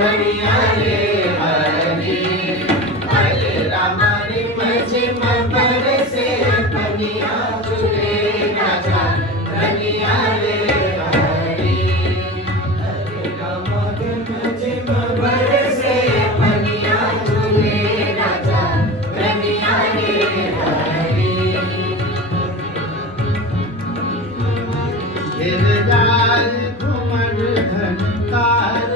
रनिया रे हरे। अरे रामा रे मझिम रनिया रे हरी। हरे राम झिम झिम बरसे पनिया झूले राजा रनिया रे हरी। घिर आए घुमर घनकार,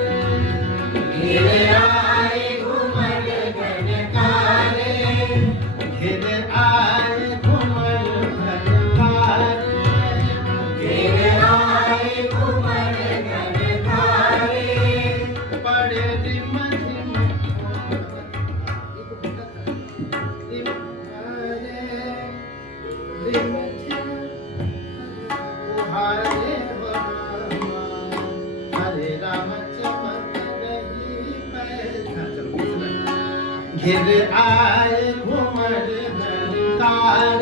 घिर आए घुमर घनकार, घिर आए घुमर घनकार, घिर आए घुमर घनकार, पड़े रिम झिम रिम झिम हरे हरे राम चमक रही पैठन। घिर आए घुमर घनकार,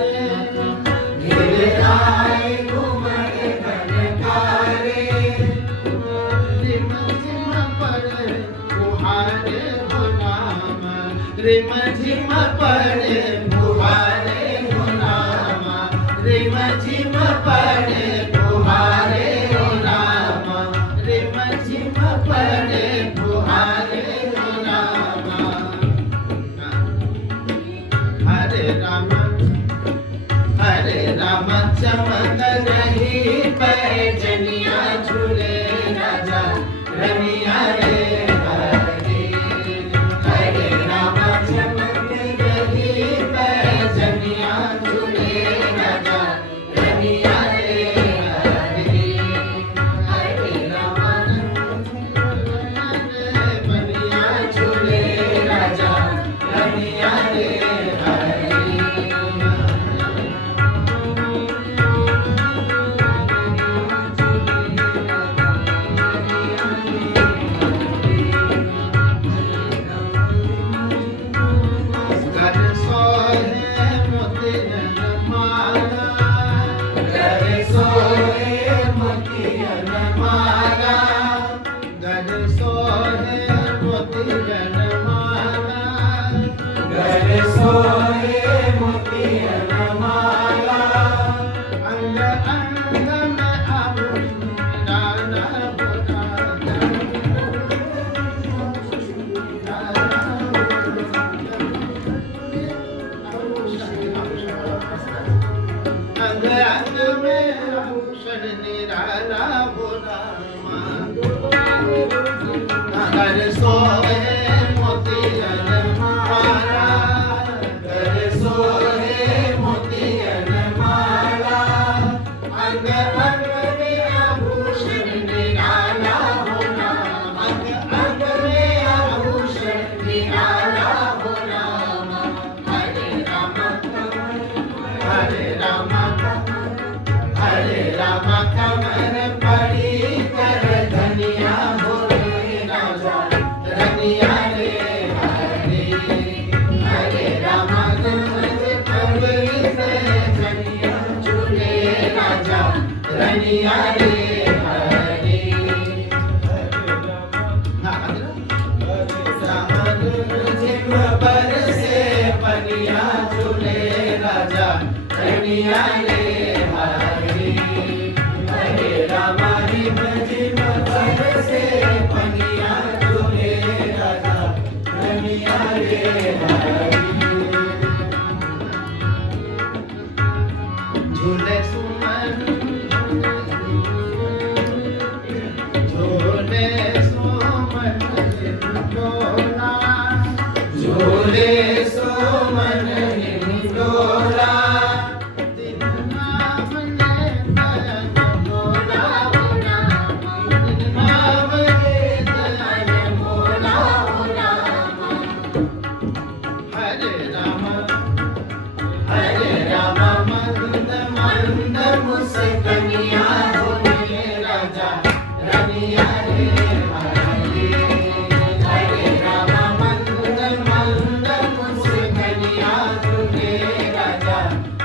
घिर आए घुमर घनकार, रिम झिम पड़े फुहारे हो राम, रिम झिम पड़े फुहारे हो राम, रिम झिम पड़े फुहारे हो राम, रिम झिम पड़े फुहारे हो राम। हरे राम चमक रही पैजनिया झूले राजा रनिया रे हरी। हरे राम चमक रही पैजनिया झूले राजा रनिया रे हरी। हरे राम बनिया झूले राजा रनिया रे हरी। घर सोहे मोतियन माला, घर सोहे मोतियन माला, घर सोहे मोतियन माला, घर सोहे मोतियन माला, अंग अंग में आभूषण राना बुराना, अंग अंग में आभूषण निराला हो रामा। घर सोहे मोतियन माला, घर सोहे मोतियन माला, अंग अंग में आभूषण निराला हो राम, अंग अंग में आभूषण निराला हो राम। हरे राम कमर पड़ी कर धनिया बोले राजा रनिया रे हरी। हरे राम कमर पड़ी कर धनिया झूले राजा रनिया रे हरी। झिम बरसे पनिया झूले राजा रनिया रे हरी। हरे राम झिम झिम बरसे पनिया झूले राजा रनिया रे हरी। झूले सुमन झूले सुमन हिंडोला, झूले सुमन हिंडोला, दिन नाम ले दयाल मोला हो राम, दिन नाम ले दयाल मोला हो राम। हरे राम मंद मंद मुस्कनिया झूले राजा रनिया रे हरी। हरे राम मंद मंद मुस्कनिया झूले राजा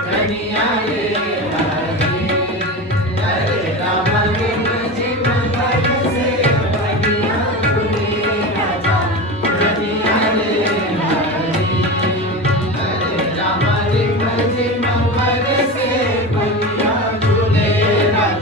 रनिया रे हरी। हरे राम झिम झिम बरसे पनिया झूले राजा रनिया रे हरी। हरे राम झिम झिम बरसे पनिया झूले राजा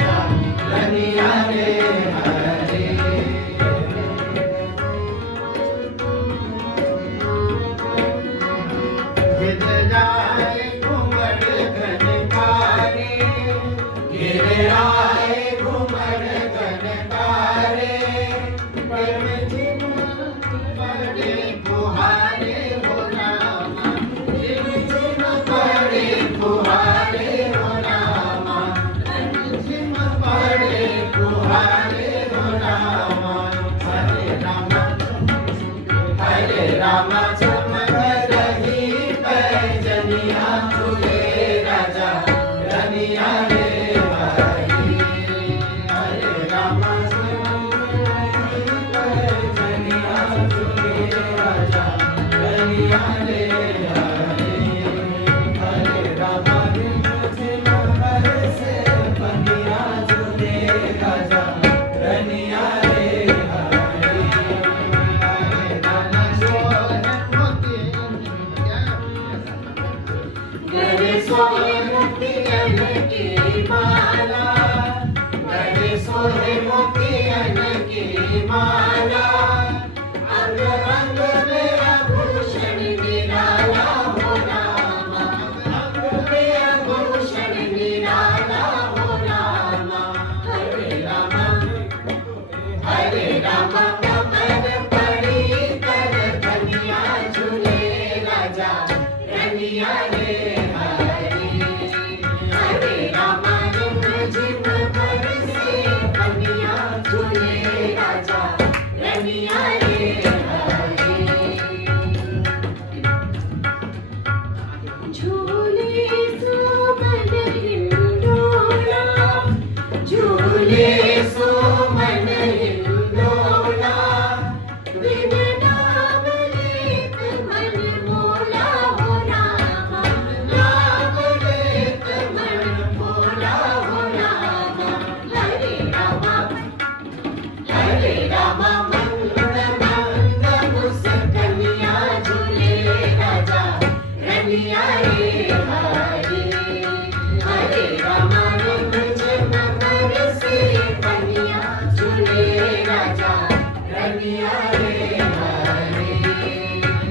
की माला, गले सोहे मोतियन की माला, अंग अंग में आभूषण निराला हो रामा, अंग में आभूषण निराला हो रामा। हरे रामा कमर पड़ी कर धनिया झूले राजा रनिया रे हरी। हरे रामा रिम झिम बरसे कनिया झूले राजा रनिया रे हरी। झूले सो मन हिंडोला, झूले सो मन हिंडोला, बिन नाम लेत मन मोला हो रामा, नाम लेत मन मोला हो रामा। हरे रामा मंद मंद मुस्कनिया झूले राजा रनिया रे हरी। हरे रामा रिम झिम बरसे कनिया झूले राजा रनिया रे हरी।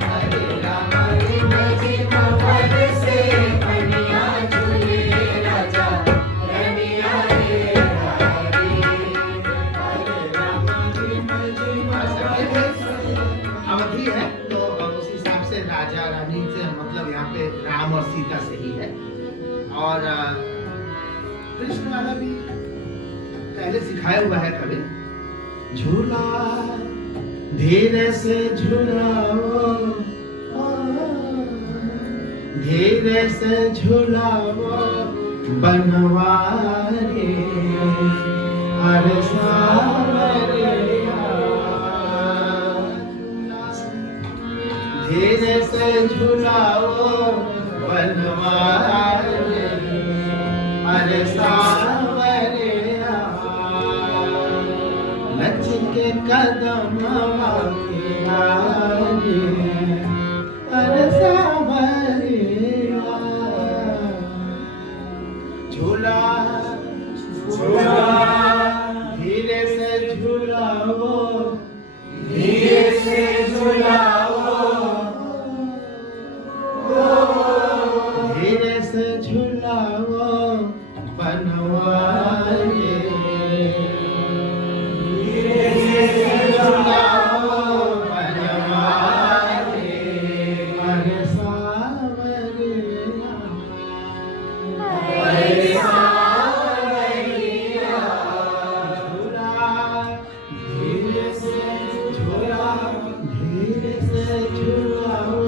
हरे रामा रिम झिम बरसे कनिया झूले राजा रनिया रे हरी। हरे रामा रिम झिम अवधि है तो उस हिसाब से राजा रानी से मतलब यहाँ पे राम और सीता से ही है। और कृष्ण वाला भी पहले सिखाया हुआ है कभी। झूला धीरे से झूलाओ, धीरे से झूलाओ बनवारे हर सावरिया। धीरे से झूलाओ बनवारे हर सावरिया। लचके कदम के आगे हर सावरिया। झूला झूला धीरे से झूलाओ, धीरे से झूलाओ, धीरे से झूलाओ बनवारे। धीरे से झूलाओ बनवारे हर सावरिया। हर सावरिया। झूला धीरे से झूला, धीरे से झूलाओ,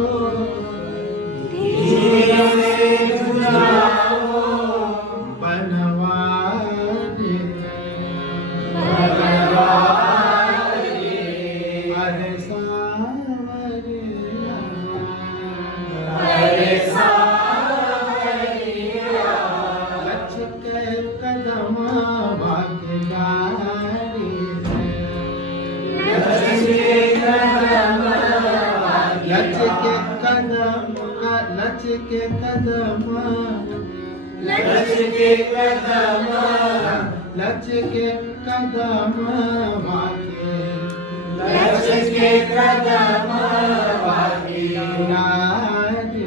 धीरे से झूलाओ बनवारे हर सावरिया। हर सावरिया। लचके कदम भाग्यधारी, लचके कदम, लचके कदम, लचके कदम, लचके कदम, लचके कदम भाग्य, लचके कदम भाग्यधारी।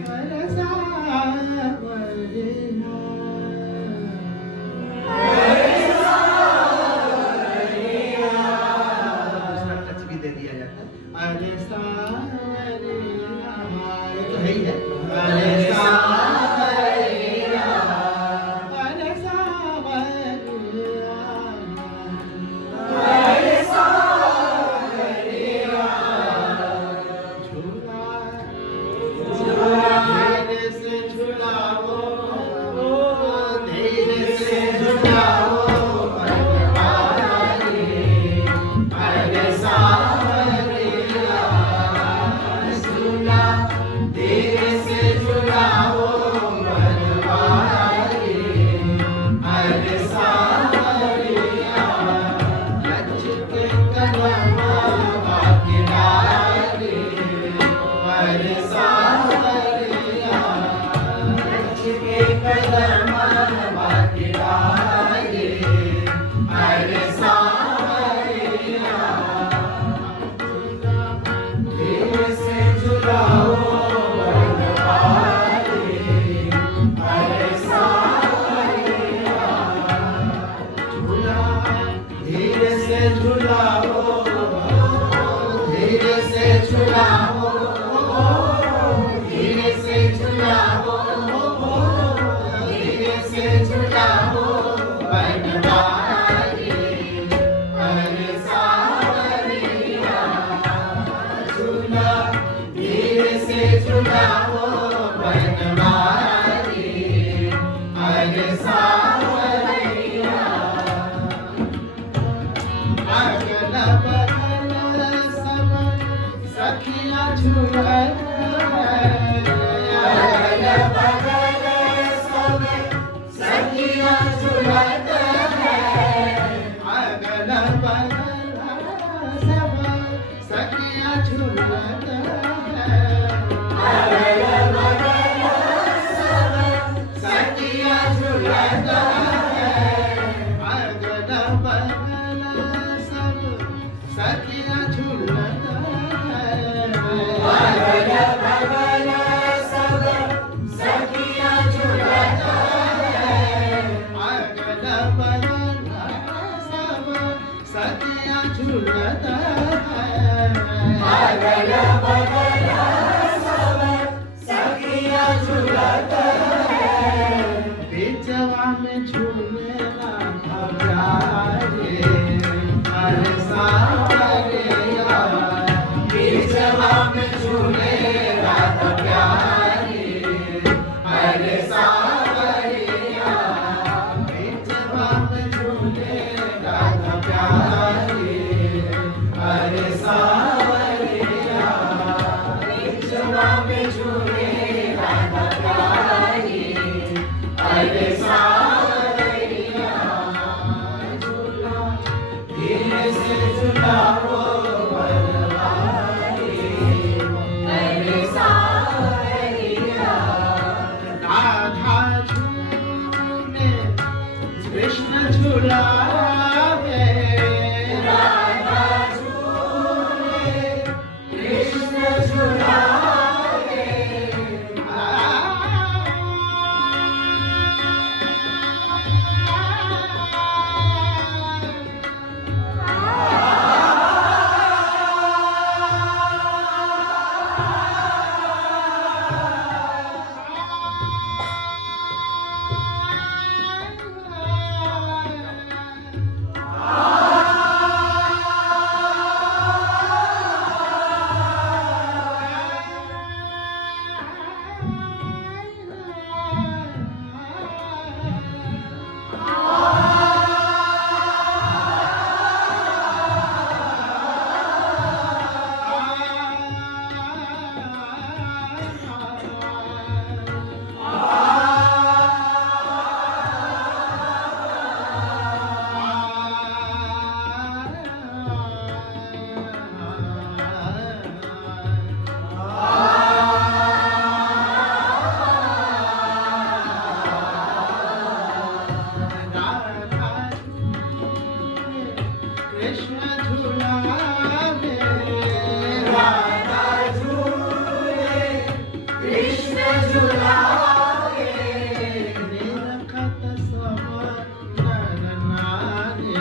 हर सावरिया। दूसरा टच भी दे दिया जाता है। अरे सावरिया, ये तो है ही है। अरे सावरिया, अरे सावरिया, अरे सावरिया। अगल बगल सब सखिया झूलत है, बेचवा में झूले राधा प्यारे, अरे सावरिया, बेचवा में झूले राधा प्यारे, अरे सावरिया, बेचवा में झूले राधा प्यारे, अरे सावरिया, बेचवा में झूले राधा प्यारे, अरे सावरिया, झूला धीरे से झूलाओ बलवारी, अरे सावरिया, राधा झूले कृष्ण झूलावे, राधा झूले कृष्ण झूलावे, कृष्ण झूलावे, राधा झूले कृष्ण झूलावे, निरखत सब नर नारी,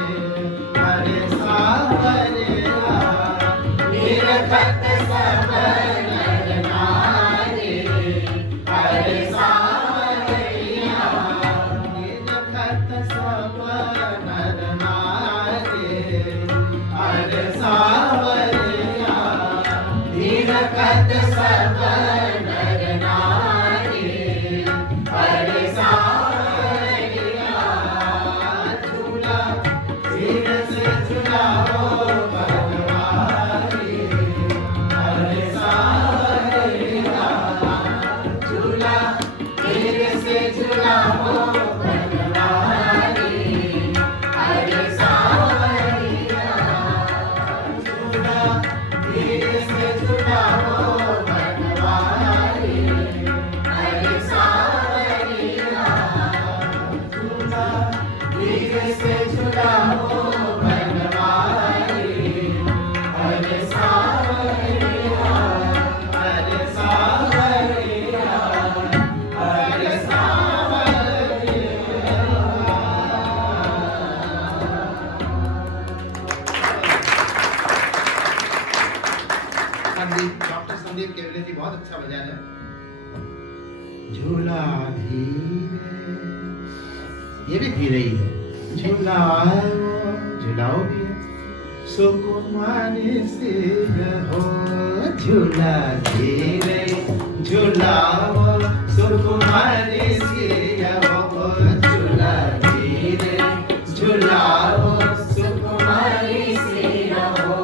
अरे सावरिया, निरखत सब नर नारी, अरे सावरिया, निरखत सब नर नारी, अरे सावरिया, निरखत सब नर नारी, अरे सावरिया, झूला धीरे से झूलाओ बलवारी, अरे सावरिया, झूला धीरे से झूलाओ बलवारी, अरे सावरिया, झूला धीरे से झूलाओ बनवारी, अरे सावरिया, झूला धीरे से झूलाओ बनवारी, अरे सावरिया, अरे सावरिया, अरे सावरिया। डॉक्टर संदीप केवले जी बहुत अच्छा बजाया है। झूला धीरे, ये भी धीरे ही है, झूलाओ झूलाओ भी है, सुकुमारी से हो, झूला धीरे झूलाओ, सुकुमारी से हो, झूला धीरे झूलाओ, सुकुमारी से हो,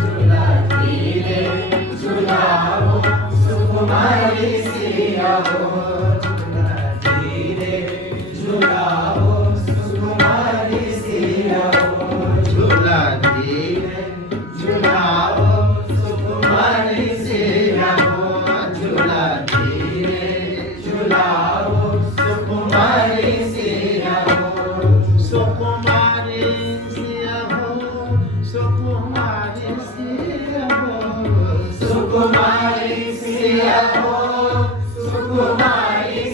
झूला धीरे झूलाओ, सुकुमारी से हो, झूला धीरे झूलाओ, सुकुमारी से हो, झूला धीरे झूलाओ, सुकुमारी से हो, झूला धीरे झूलाओ, सुकुमारी से हो, सुकुमारी से हो, सुकुमारी से हो, सुकुमारी से हो, सुकुमारी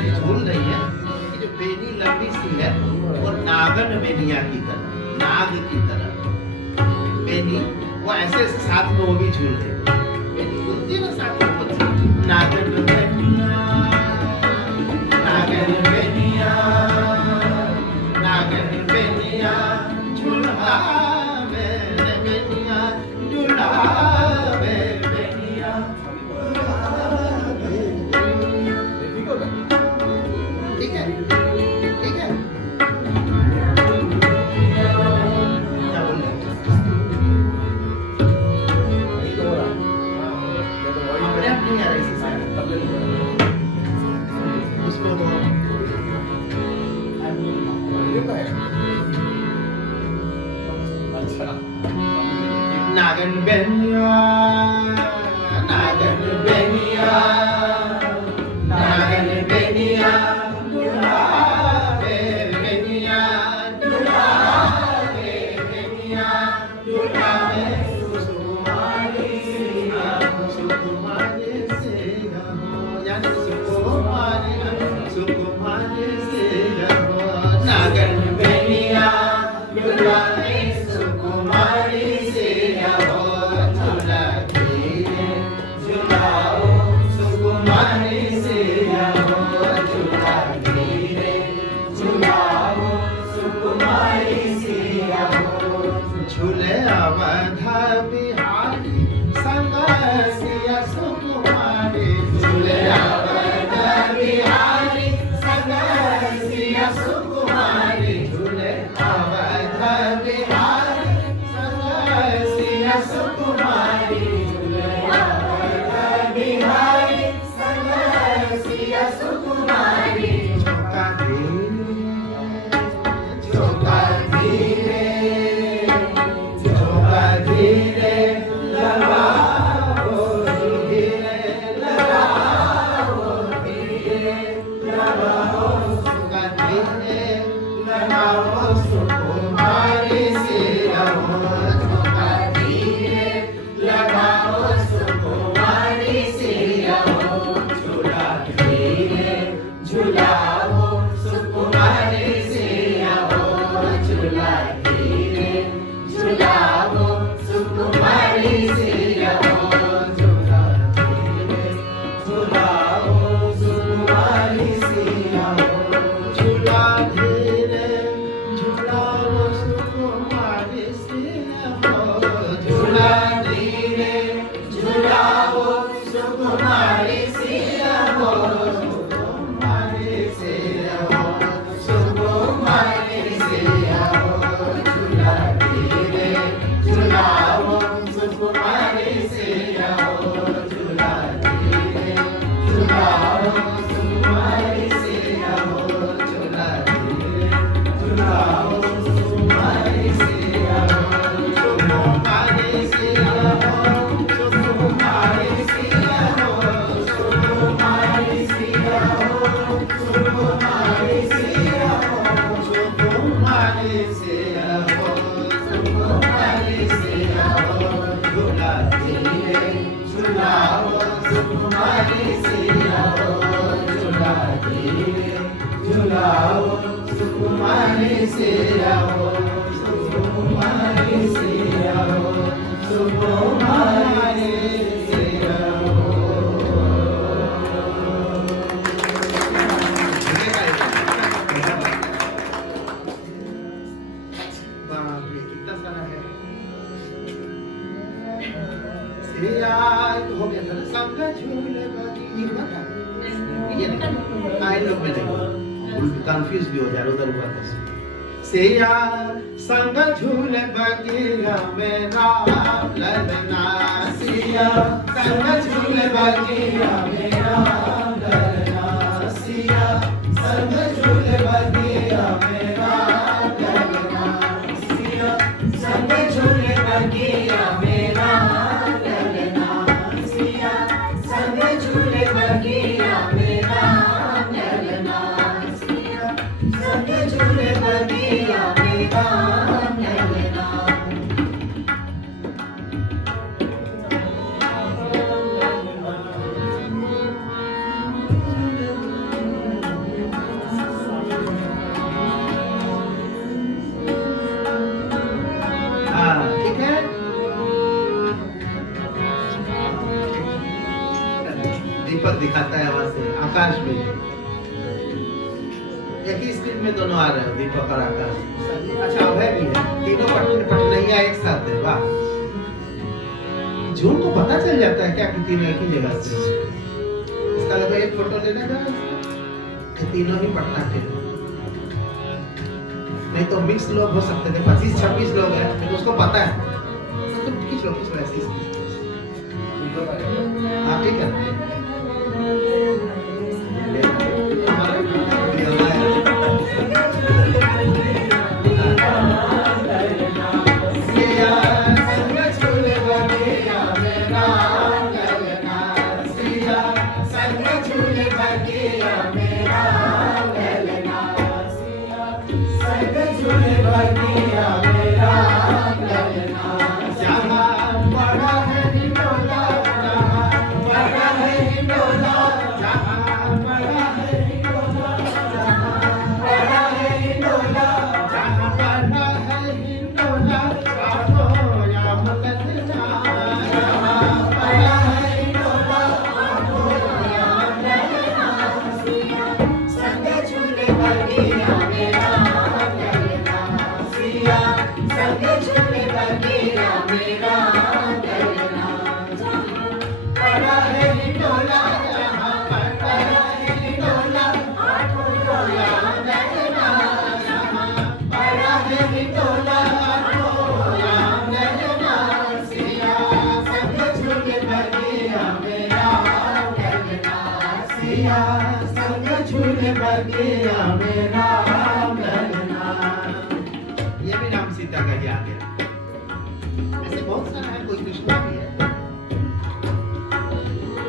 जी झूल रही है कि जो बेनी लंबी सी है वो नागन बेनिया की तरह, नाग की तरह बेनी, वो ऐसे साथ में वो भी झूल रही है। बेनी झूलती है ना साथ में, वो नागन बेनिया, नागन बेनिया, नागन बेनिया झूला मेरे बेनिया, झूला मेरे बेनिया। ठीक है, ठीक है। क्या बोल रहे हैं? अपने आप नहीं आ रहा इसी से। उसको तो नागन बेनिया, नागन बेनिया, नागन बेनिया, झूला मेरे बेनिया, झूला मेरे बेनिया, झूला मेरे सुकुमारी से रहो, यानी सुकुमारी से रहो। नागन बेनिया, झूला मेरे सुकुमारी से रहो, झूला धीरे झूलाओ सुकुमारी से रहो, झूला धीरे झूलाओ सुकुमारी से रहो। झूले अवधा बिहारी संग सिया सुकुमारी, झूले अवधा बिहारी संग सिया सुकुमारी, झूले अवधा बिहारी संग सिया सुकुमारी, झूले अवधा बिहारी संग सिया सुकुमारी। झोंका धीरे, झोंका धीरे लगाओ, धीरे लगाओ, धीरे लगाओ, झोंका धीरे लगाओ सुकुमारी से रहो, झोंका धीरे लगाओ सुकुमारी से रहो, झूला धीरे झूलाओ सुकुमारी से रहो, झूला धीरे झूलाओ सुकुमारी से रहो, झूला धीरे झूलाओ सुकुमारी से रहो, झूला धीरे झूलाओ सुकुमारी से रहो, झूला धीरे झूलाओ सुकुमारी से रहो, सुकुमारी से रहो, सुकुमारी से रहो, झूला धीरे झूलाओ सुकुमारी से रहो, झूला धीरे झूलाओ सुकुमारी से रहो, झूला धीरे झूलाओ सुकुमारी से रहो, सुकुमारी से रहो, सुकुमारी से रहो, सुकुमारी से रहो, सुकुमारी से रहो, सुकुमारी से रहो, सुकुमारी से रहो, झूला धीरे झूलाओ सुकुमारी से रहो, झूला धीरे झूलाओ सुकुमारी से रहो, सुकुमारी से रहो, सुकुमारी से रहो। बाप रे, कितना सारा है। हो गया था ना, संग झूले बाकी ये हुआ था, ये आई लोग में नहीं, कंफ्यूज भी हो जा रहा उधर हुआ था। सिया संग झूले बगिया में राम ललना, सिया संग झूले बगिया में राम ललना, सिया संग झूले बगिया में राम ललना, सिया संग झूले बगिया में राम ललना, सिया संग झूले बगिया में राम ललना, सिया संग झूले बगिया में राम ललना। दीपक दिखाता है वहां से आकाश में। एक ही स्क्रीन में दोनों आ रहे हैं, दीपक और आकाश। अच्छा अभय भी है, तीनों पटनैया एक साथ है। वाह, जून को पता चल जाता है क्या कि तीनों एक ही जगह से। इसका लगा एक फोटो लेना था, तीनों ही पटना के, नहीं तो मिक्स लोग हो सकते थे, 25-26 लोग हैं, लेकिन उसको पता है। तो किस लोग ऐसे हाँ ठीक है। ये भी नाम सीता का ही आ गया। ऐसे बहुत सारा है, कोई कृष्णा भी है,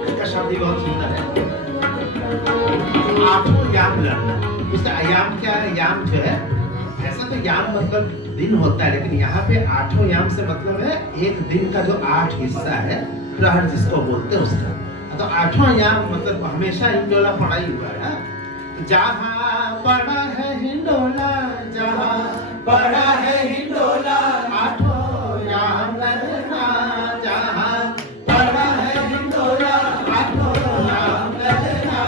इसका शब्द भी बहुत सुंदर है। आठों याम लड़ना, उसका याम क्या है? याम जो है, ऐसा तो याम मतलब दिन होता है, लेकिन यहाँ पे आठों याम से मतलब है एक दिन का जो 8 हिस्सा है, प्रहर जिसको बोलते हैं उसका। तो आठवां याम मतलब हमेशा हिंडोला पड़ा ही हुआ है। जहाँ पड़ा है हिंडोला, जहाँ पड़ा है हिंडोला, आठों याम लड़ना। जहाँ पड़ा है हिंडोला, आठों याम लड़ना।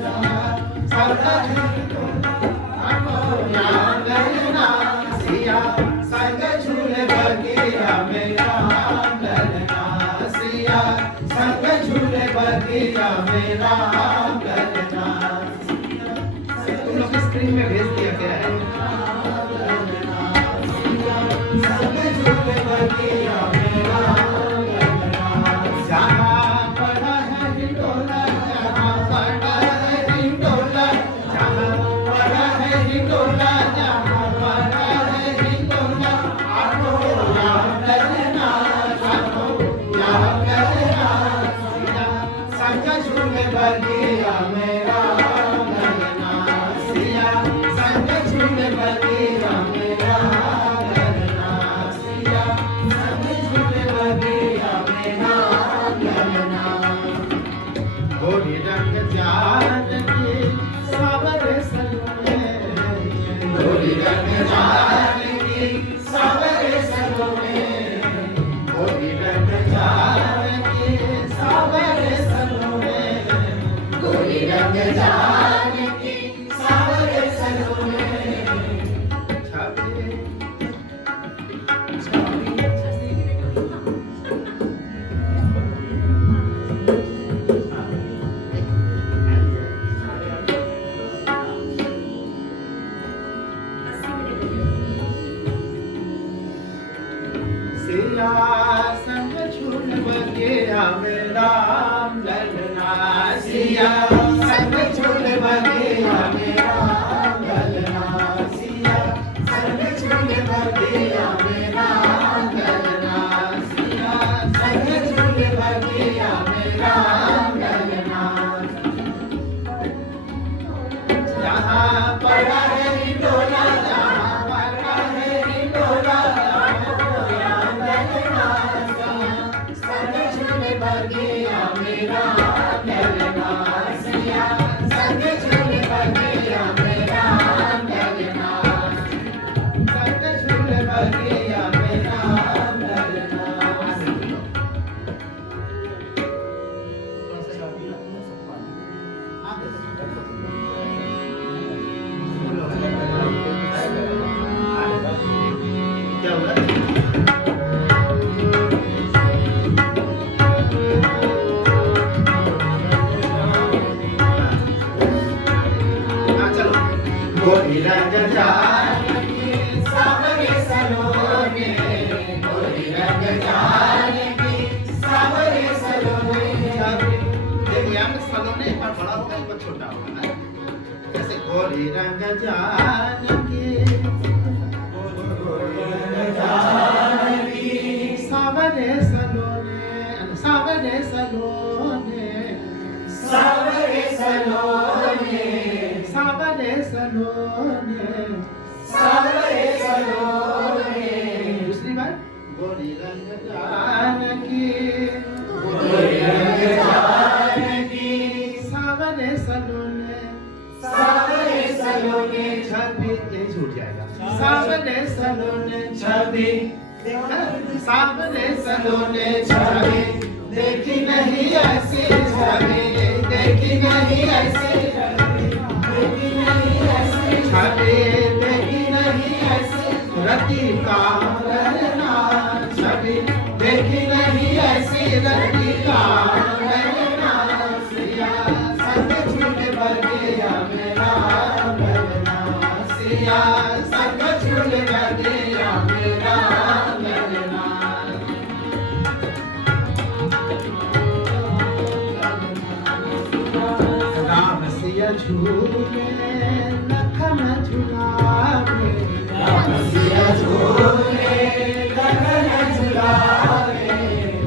जहाँ पड़ा है हिंडोला, आठों याम लड़ना। सिया संग झूले बगिया में राम लड़ना। सिया संग झूले बगिया में राम लड़ना। तुम लोग स्क्रीन में भेज दिया क्या है? जहाँ पड़ा है हिंडोला, जहाँ पड़ा है हिंडोला, जहाँ पड़ा है हिंडोला, जहाँ पड़ा है हिंडोला, आठों याम लड़ना। आठों याम लड़ना। संग झूले बगिया में राम लड़ना। सिया संग झूले बगिया में राम लड़ना। सिया संग झूले बगिया में राम लड़ना। गोरी रंग जान की सावर सलोने, गोरी रंग जान की सावर सलोने, गोरी रंग जान की सावर सलोने, गोरी रंग जान की सावर सलोने। सिया संग झूल बगिया में राम लड़ना। सिया संग झूल बगिया में राम लड़ना। सिया संग झूल बगिया में राम लड़ना। सिया संग झूल बगिया में राम लड़ना। जहाँ पड़ा है हिंडोला, जहाँ पड़ा है हिंडोला, संग झूले बगिया में राम लड़ना। सिया संग झूले बगिया में राम लड़ना। संग झूले बगिया में राम लड़ना। गोरी रंग जानकी सावरे सलोने, गोरी रंग जानकी सावरे सलोने। देखो यहाँ में सलोने एक बार बड़ा होगा एक बार छोटा होगा ना, जैसे गोरी रंग जानकी सावरे सलोने, सावरे सलोने, सावरे सलोने, सावरे सलोने, सावरे सलोने। दूसरी बार गोरी रंग जानकी, गोरी रंग जानकी सावरे सलोने, सावरे सलोने। छवि यही छूट जाएगा, सावरे सलोने छवि, सावरे सलोने छवि, देखी नहीं ऐसी छवि, देखी नहीं ऐसी छवि, देखी नहीं ऐसी छवि, देखी नहीं ऐसी रति का रहना छवि, देखी नहीं ऐसी रति का रहना। सिया संग झूठ बगिया मेरा लगना, सिया संग झूठ बगिया मेरा लगना। राम सिया झूले लखन झुलावे, राम सिया झूले लखन झुलावे,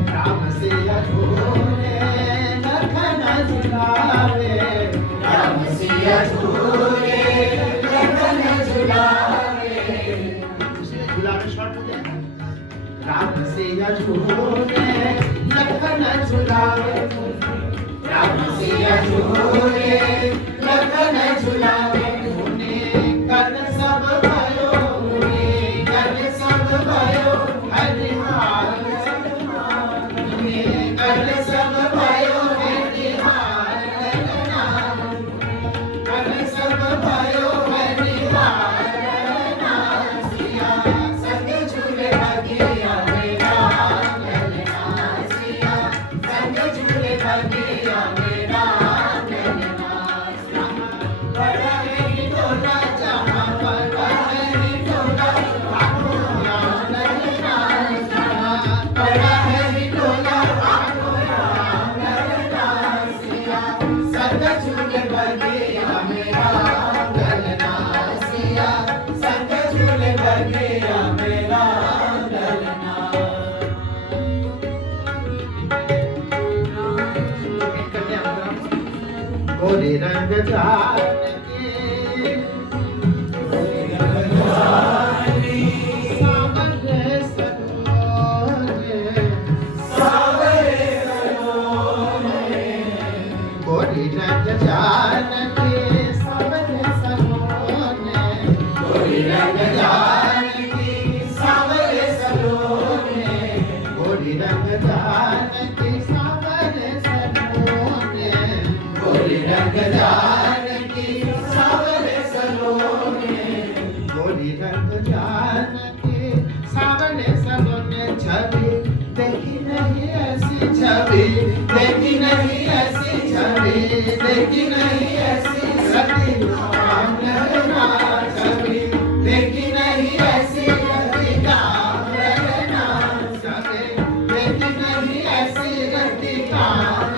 राम सिया झूले लखन झुलावे, राम सिया झूले लखन झुलावे। उसे झुलावे शॉर्ट हो जाएगा। राम सिया झूले लखन झुलावे, राम सिया झूले लखन झुलावे। मुने कर सब भयो, मुने कर सब भयो हरिहार, मुने कर सब भयो हरिहार लगना, कर सब भयो हरिहार लगना। सिया संग झूले बगिया मेरा लगना, सिया संग झूले बगिया मेरा लगना। बड़ा है हिडोला जहाँ बड़ा है हिडोला, आँखों याद लगना। बड़ा है हिडोला आँखों याद लगना। सिया संग झूले बगिया मेरा लगना, सिया संग झूले बगिया मेरा लगना। गोरी रंग जानकी, गोरी रंग जानकी सावरे सलोने, सावरे सलोने। गोरी रंग जानकी सावरे सलोने, गोरी रंग जानकी सावरे सलोने, गोरी रंग जानकी सावरे सलोने, गोरी रंग जानकी सावरे सलोने, गोरी रंग जानकी सावरे सलोने। छवि देखी नहीं ऐसी छवि, देखी नहीं ऐसी छवि, देखी नहीं ऐसी रति का रहना छवि, देखी नहीं ऐसी रति का रहना छवि, देखी नहीं ऐसी रति का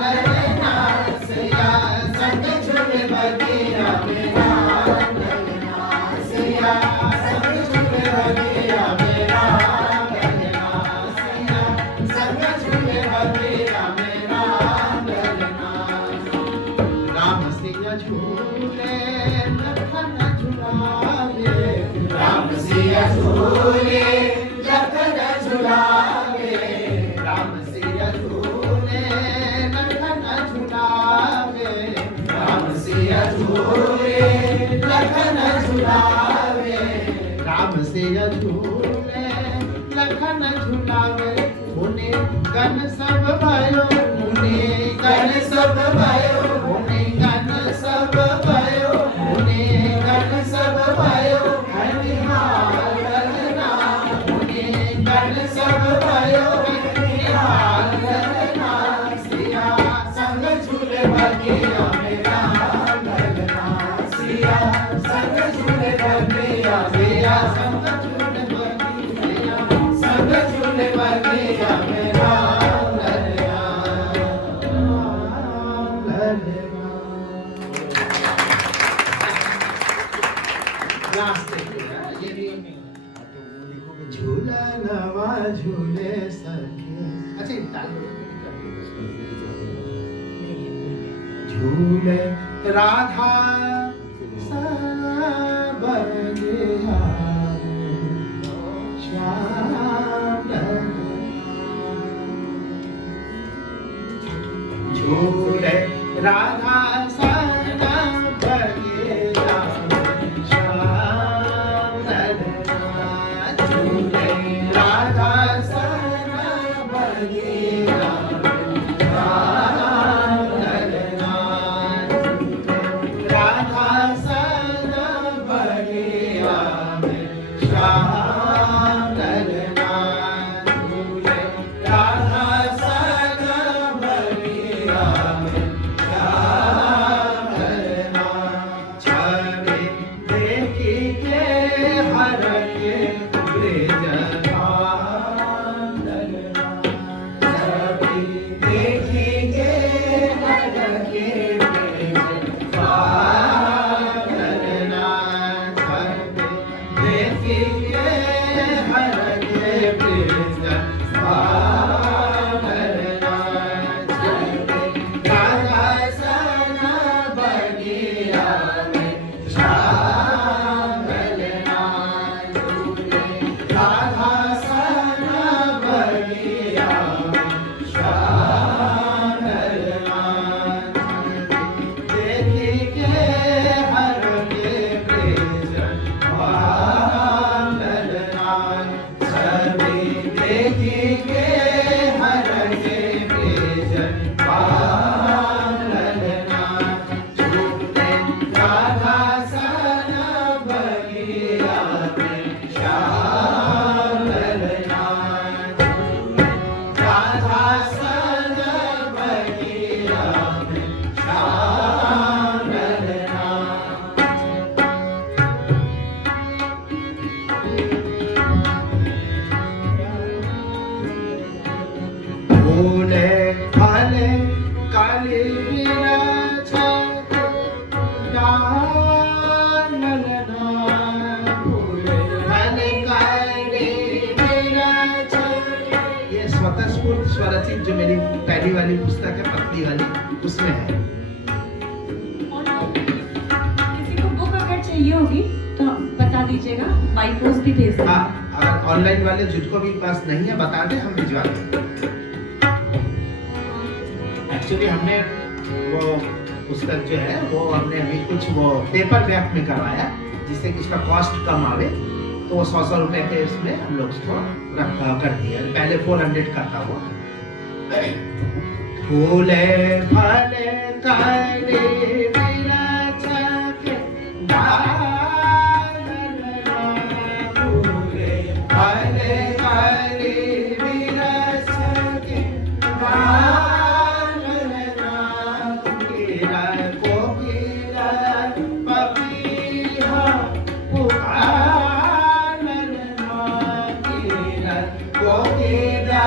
रहना। सिया संग झूले बगिया मेरा लगना, सिया संग झूले बगिया मेरा लगना, सिया संग झूले बगिया मेरा लगना। राम सिया झूले लखन झुलावे, राम सिया झूले लखन झुलावे, राम सिया झूले लखन झुलावे, राम सिया झूले लखन झुलावे, राम सिया झूले लखन झुलावे। मुने गण सब भयो, मुने गण सब भयो, मुने गण सब भयो, मुने गण सब भयो हरिहार लगना, मुने गण सब भयो हरिहार लगना। सिया संग झूले बगिया मेरा लगना, सिया संग झूले झूले राधा सब बलिया श्याम झूले राधा सब बलिया श्याम झूले राधा सब बलिया राधा सन बलिया श्याम झूले राधा सन बलिया श्याम छवि देखी के हर के ब्रज छवि देखी के हर के स्वरचित जो मेरी पहली वाली पुस्तक है पत्नी वाली उसमें है। और किसी को बुक अगर चाहिए होगी तो बता दीजिएगा, बाई पोस्ट भी भेज देंगे। हाँ, अगर ऑनलाइन वाले जिनको भी पास नहीं है बता दे, हम भिजवा दें। एक्चुअली हमने वो पुस्तक जो है वो हमने अभी कुछ वो पेपर बैक में करवाया जिससे कि इसका कॉस्ट कम आवे, तो वो 100 रुपए के इसमें हम लोग उसको कर दिया। पहले 400 करता वो। फूले फले काले विराज के फूले फले काले विराज के कोकिला पपीहा कोकिला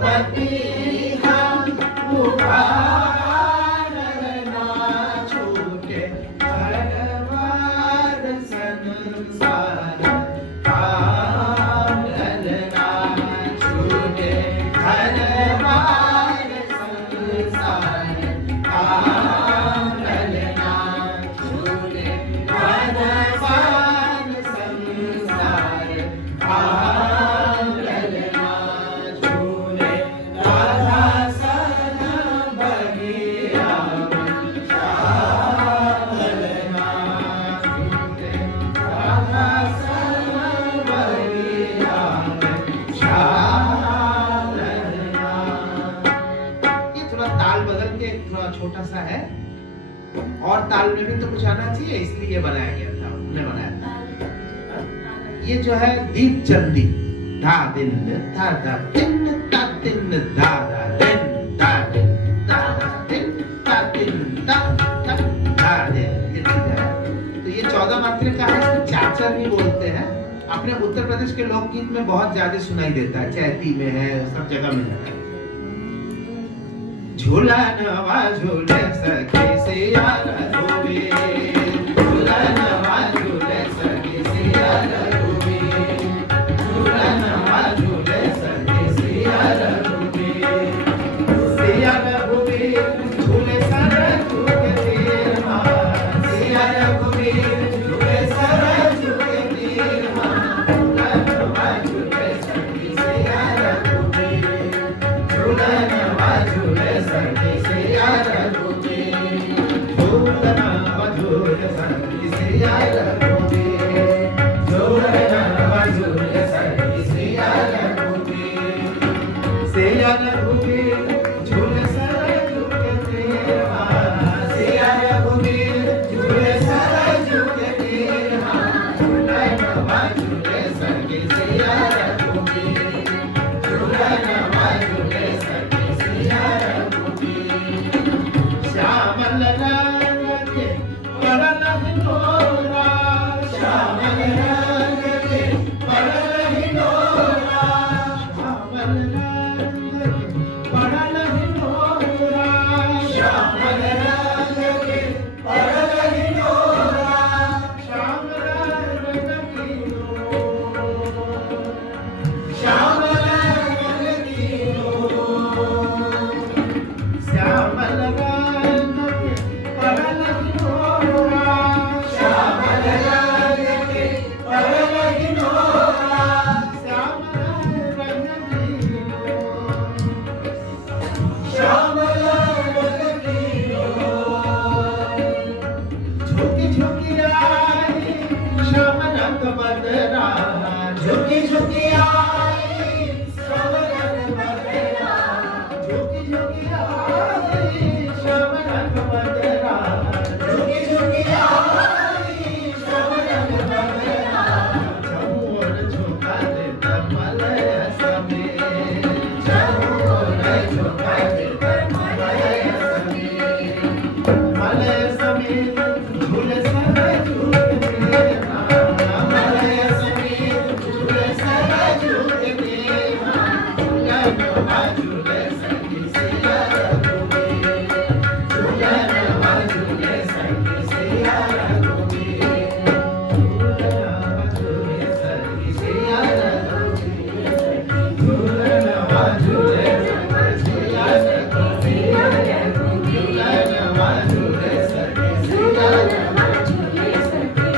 पपीहा पुकारना छूटे घरवार संसार कामना छूटे घरवार संसार कामना छूटे घरवार संसार कामना छूटे राधा सन बलिया श्याम छूटे राधा सन बलिया श्याम। ये थोड़ा ताल बदल के थोड़ा छोटा सा है और ताल में भी तो कुछ आना चाहिए, इसलिए ये बनाया गया था, हमने बनाया था। ये जो है दीप चंदी धा दिन धा धा दिन ता दिन धा धा दिन धा दिन धा धा दिन ता दिन धा धा धा दिन, ये चीज है। तो ये 14 मात्रा का है, इसको चाचर भी बोलते हैं। अपने उत्तर प्रदेश के लोकगीत में बहुत ज्यादा सुनाई देता है, चैती में है, सब जगह मिलता है। झूला नवा झूले सखी सियारा धोबी, झूला नवा झूले सखी सियारा धोबी, झूला नवा झूले सखी सियारा धोबी, सियारा धोबी झूले सारा धोबी। झूल सखी सिया रघुवीर झूलनवा झूल सखी सिया रघुवीर सिया रघुवीर झूल सरजू के तेरा सिया रघुवीर झूल सरजू के तेरा झूलनवा झूल सखी सिया रघुवीर झूलनवा झूल सखी सिया रघुवीर श्यामल रंग के पड़ल हिंडोरा श्यामल रंग के पड़ल हिंडोरा श्यामल रंग के पड़ल हिंडोरा श्यामल रंग के पड़ल हिंडोरा श्यामल रंग की श्यामल रंग की श्यामल रंग के पड़ल हिंडोरा श्यामल रंग के पड़ल हिंडोरा श्यामल रंग की श्यामल रंग की झुकी झुकी आई श्याम रंग बदरा झुकी झुकी आई श्याम रंग बदरा झुकी झुकी आई श्याम रंग बदरा झुकी झुकी आई श्याम रंग बदरा चहुओर झोंका देता मलय समीर चहुओर झोंका देता मलय समीर मलय समीर झूल सरजू के तेरा मलय समीर झूल सरजू के तेरा झूलनवा झूल सखी सिया रघुवीर झूलनवा झूल सखी सिया रघुवीर झूलनवा झूल सखी सिया रघुवीर झूलनवा झूल सखी सिया रघुवीर झूलनवा झूल सखी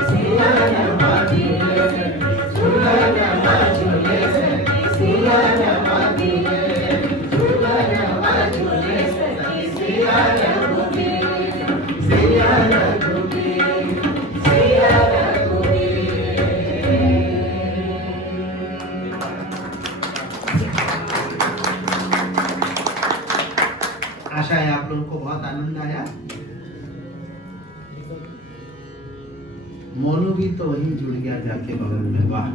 सिया झूलनवा झूल सखी झूलनवा झूल सखी सिया रघुवीर झूलनवा झूल सखी सिया रघुवीर सिया रघुवीर सिया रघुवीर आशा है आप लोगों को बहुत आनंद आया मोनू भी तो वहीं जुड़ गया जाके बगल में वाह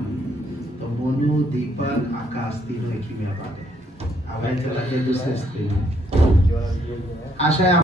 तो मोनू दीपक आकाश तीनों एक ही में अब आ गए अब चला गया दूसरे स्क्रीन में आशा है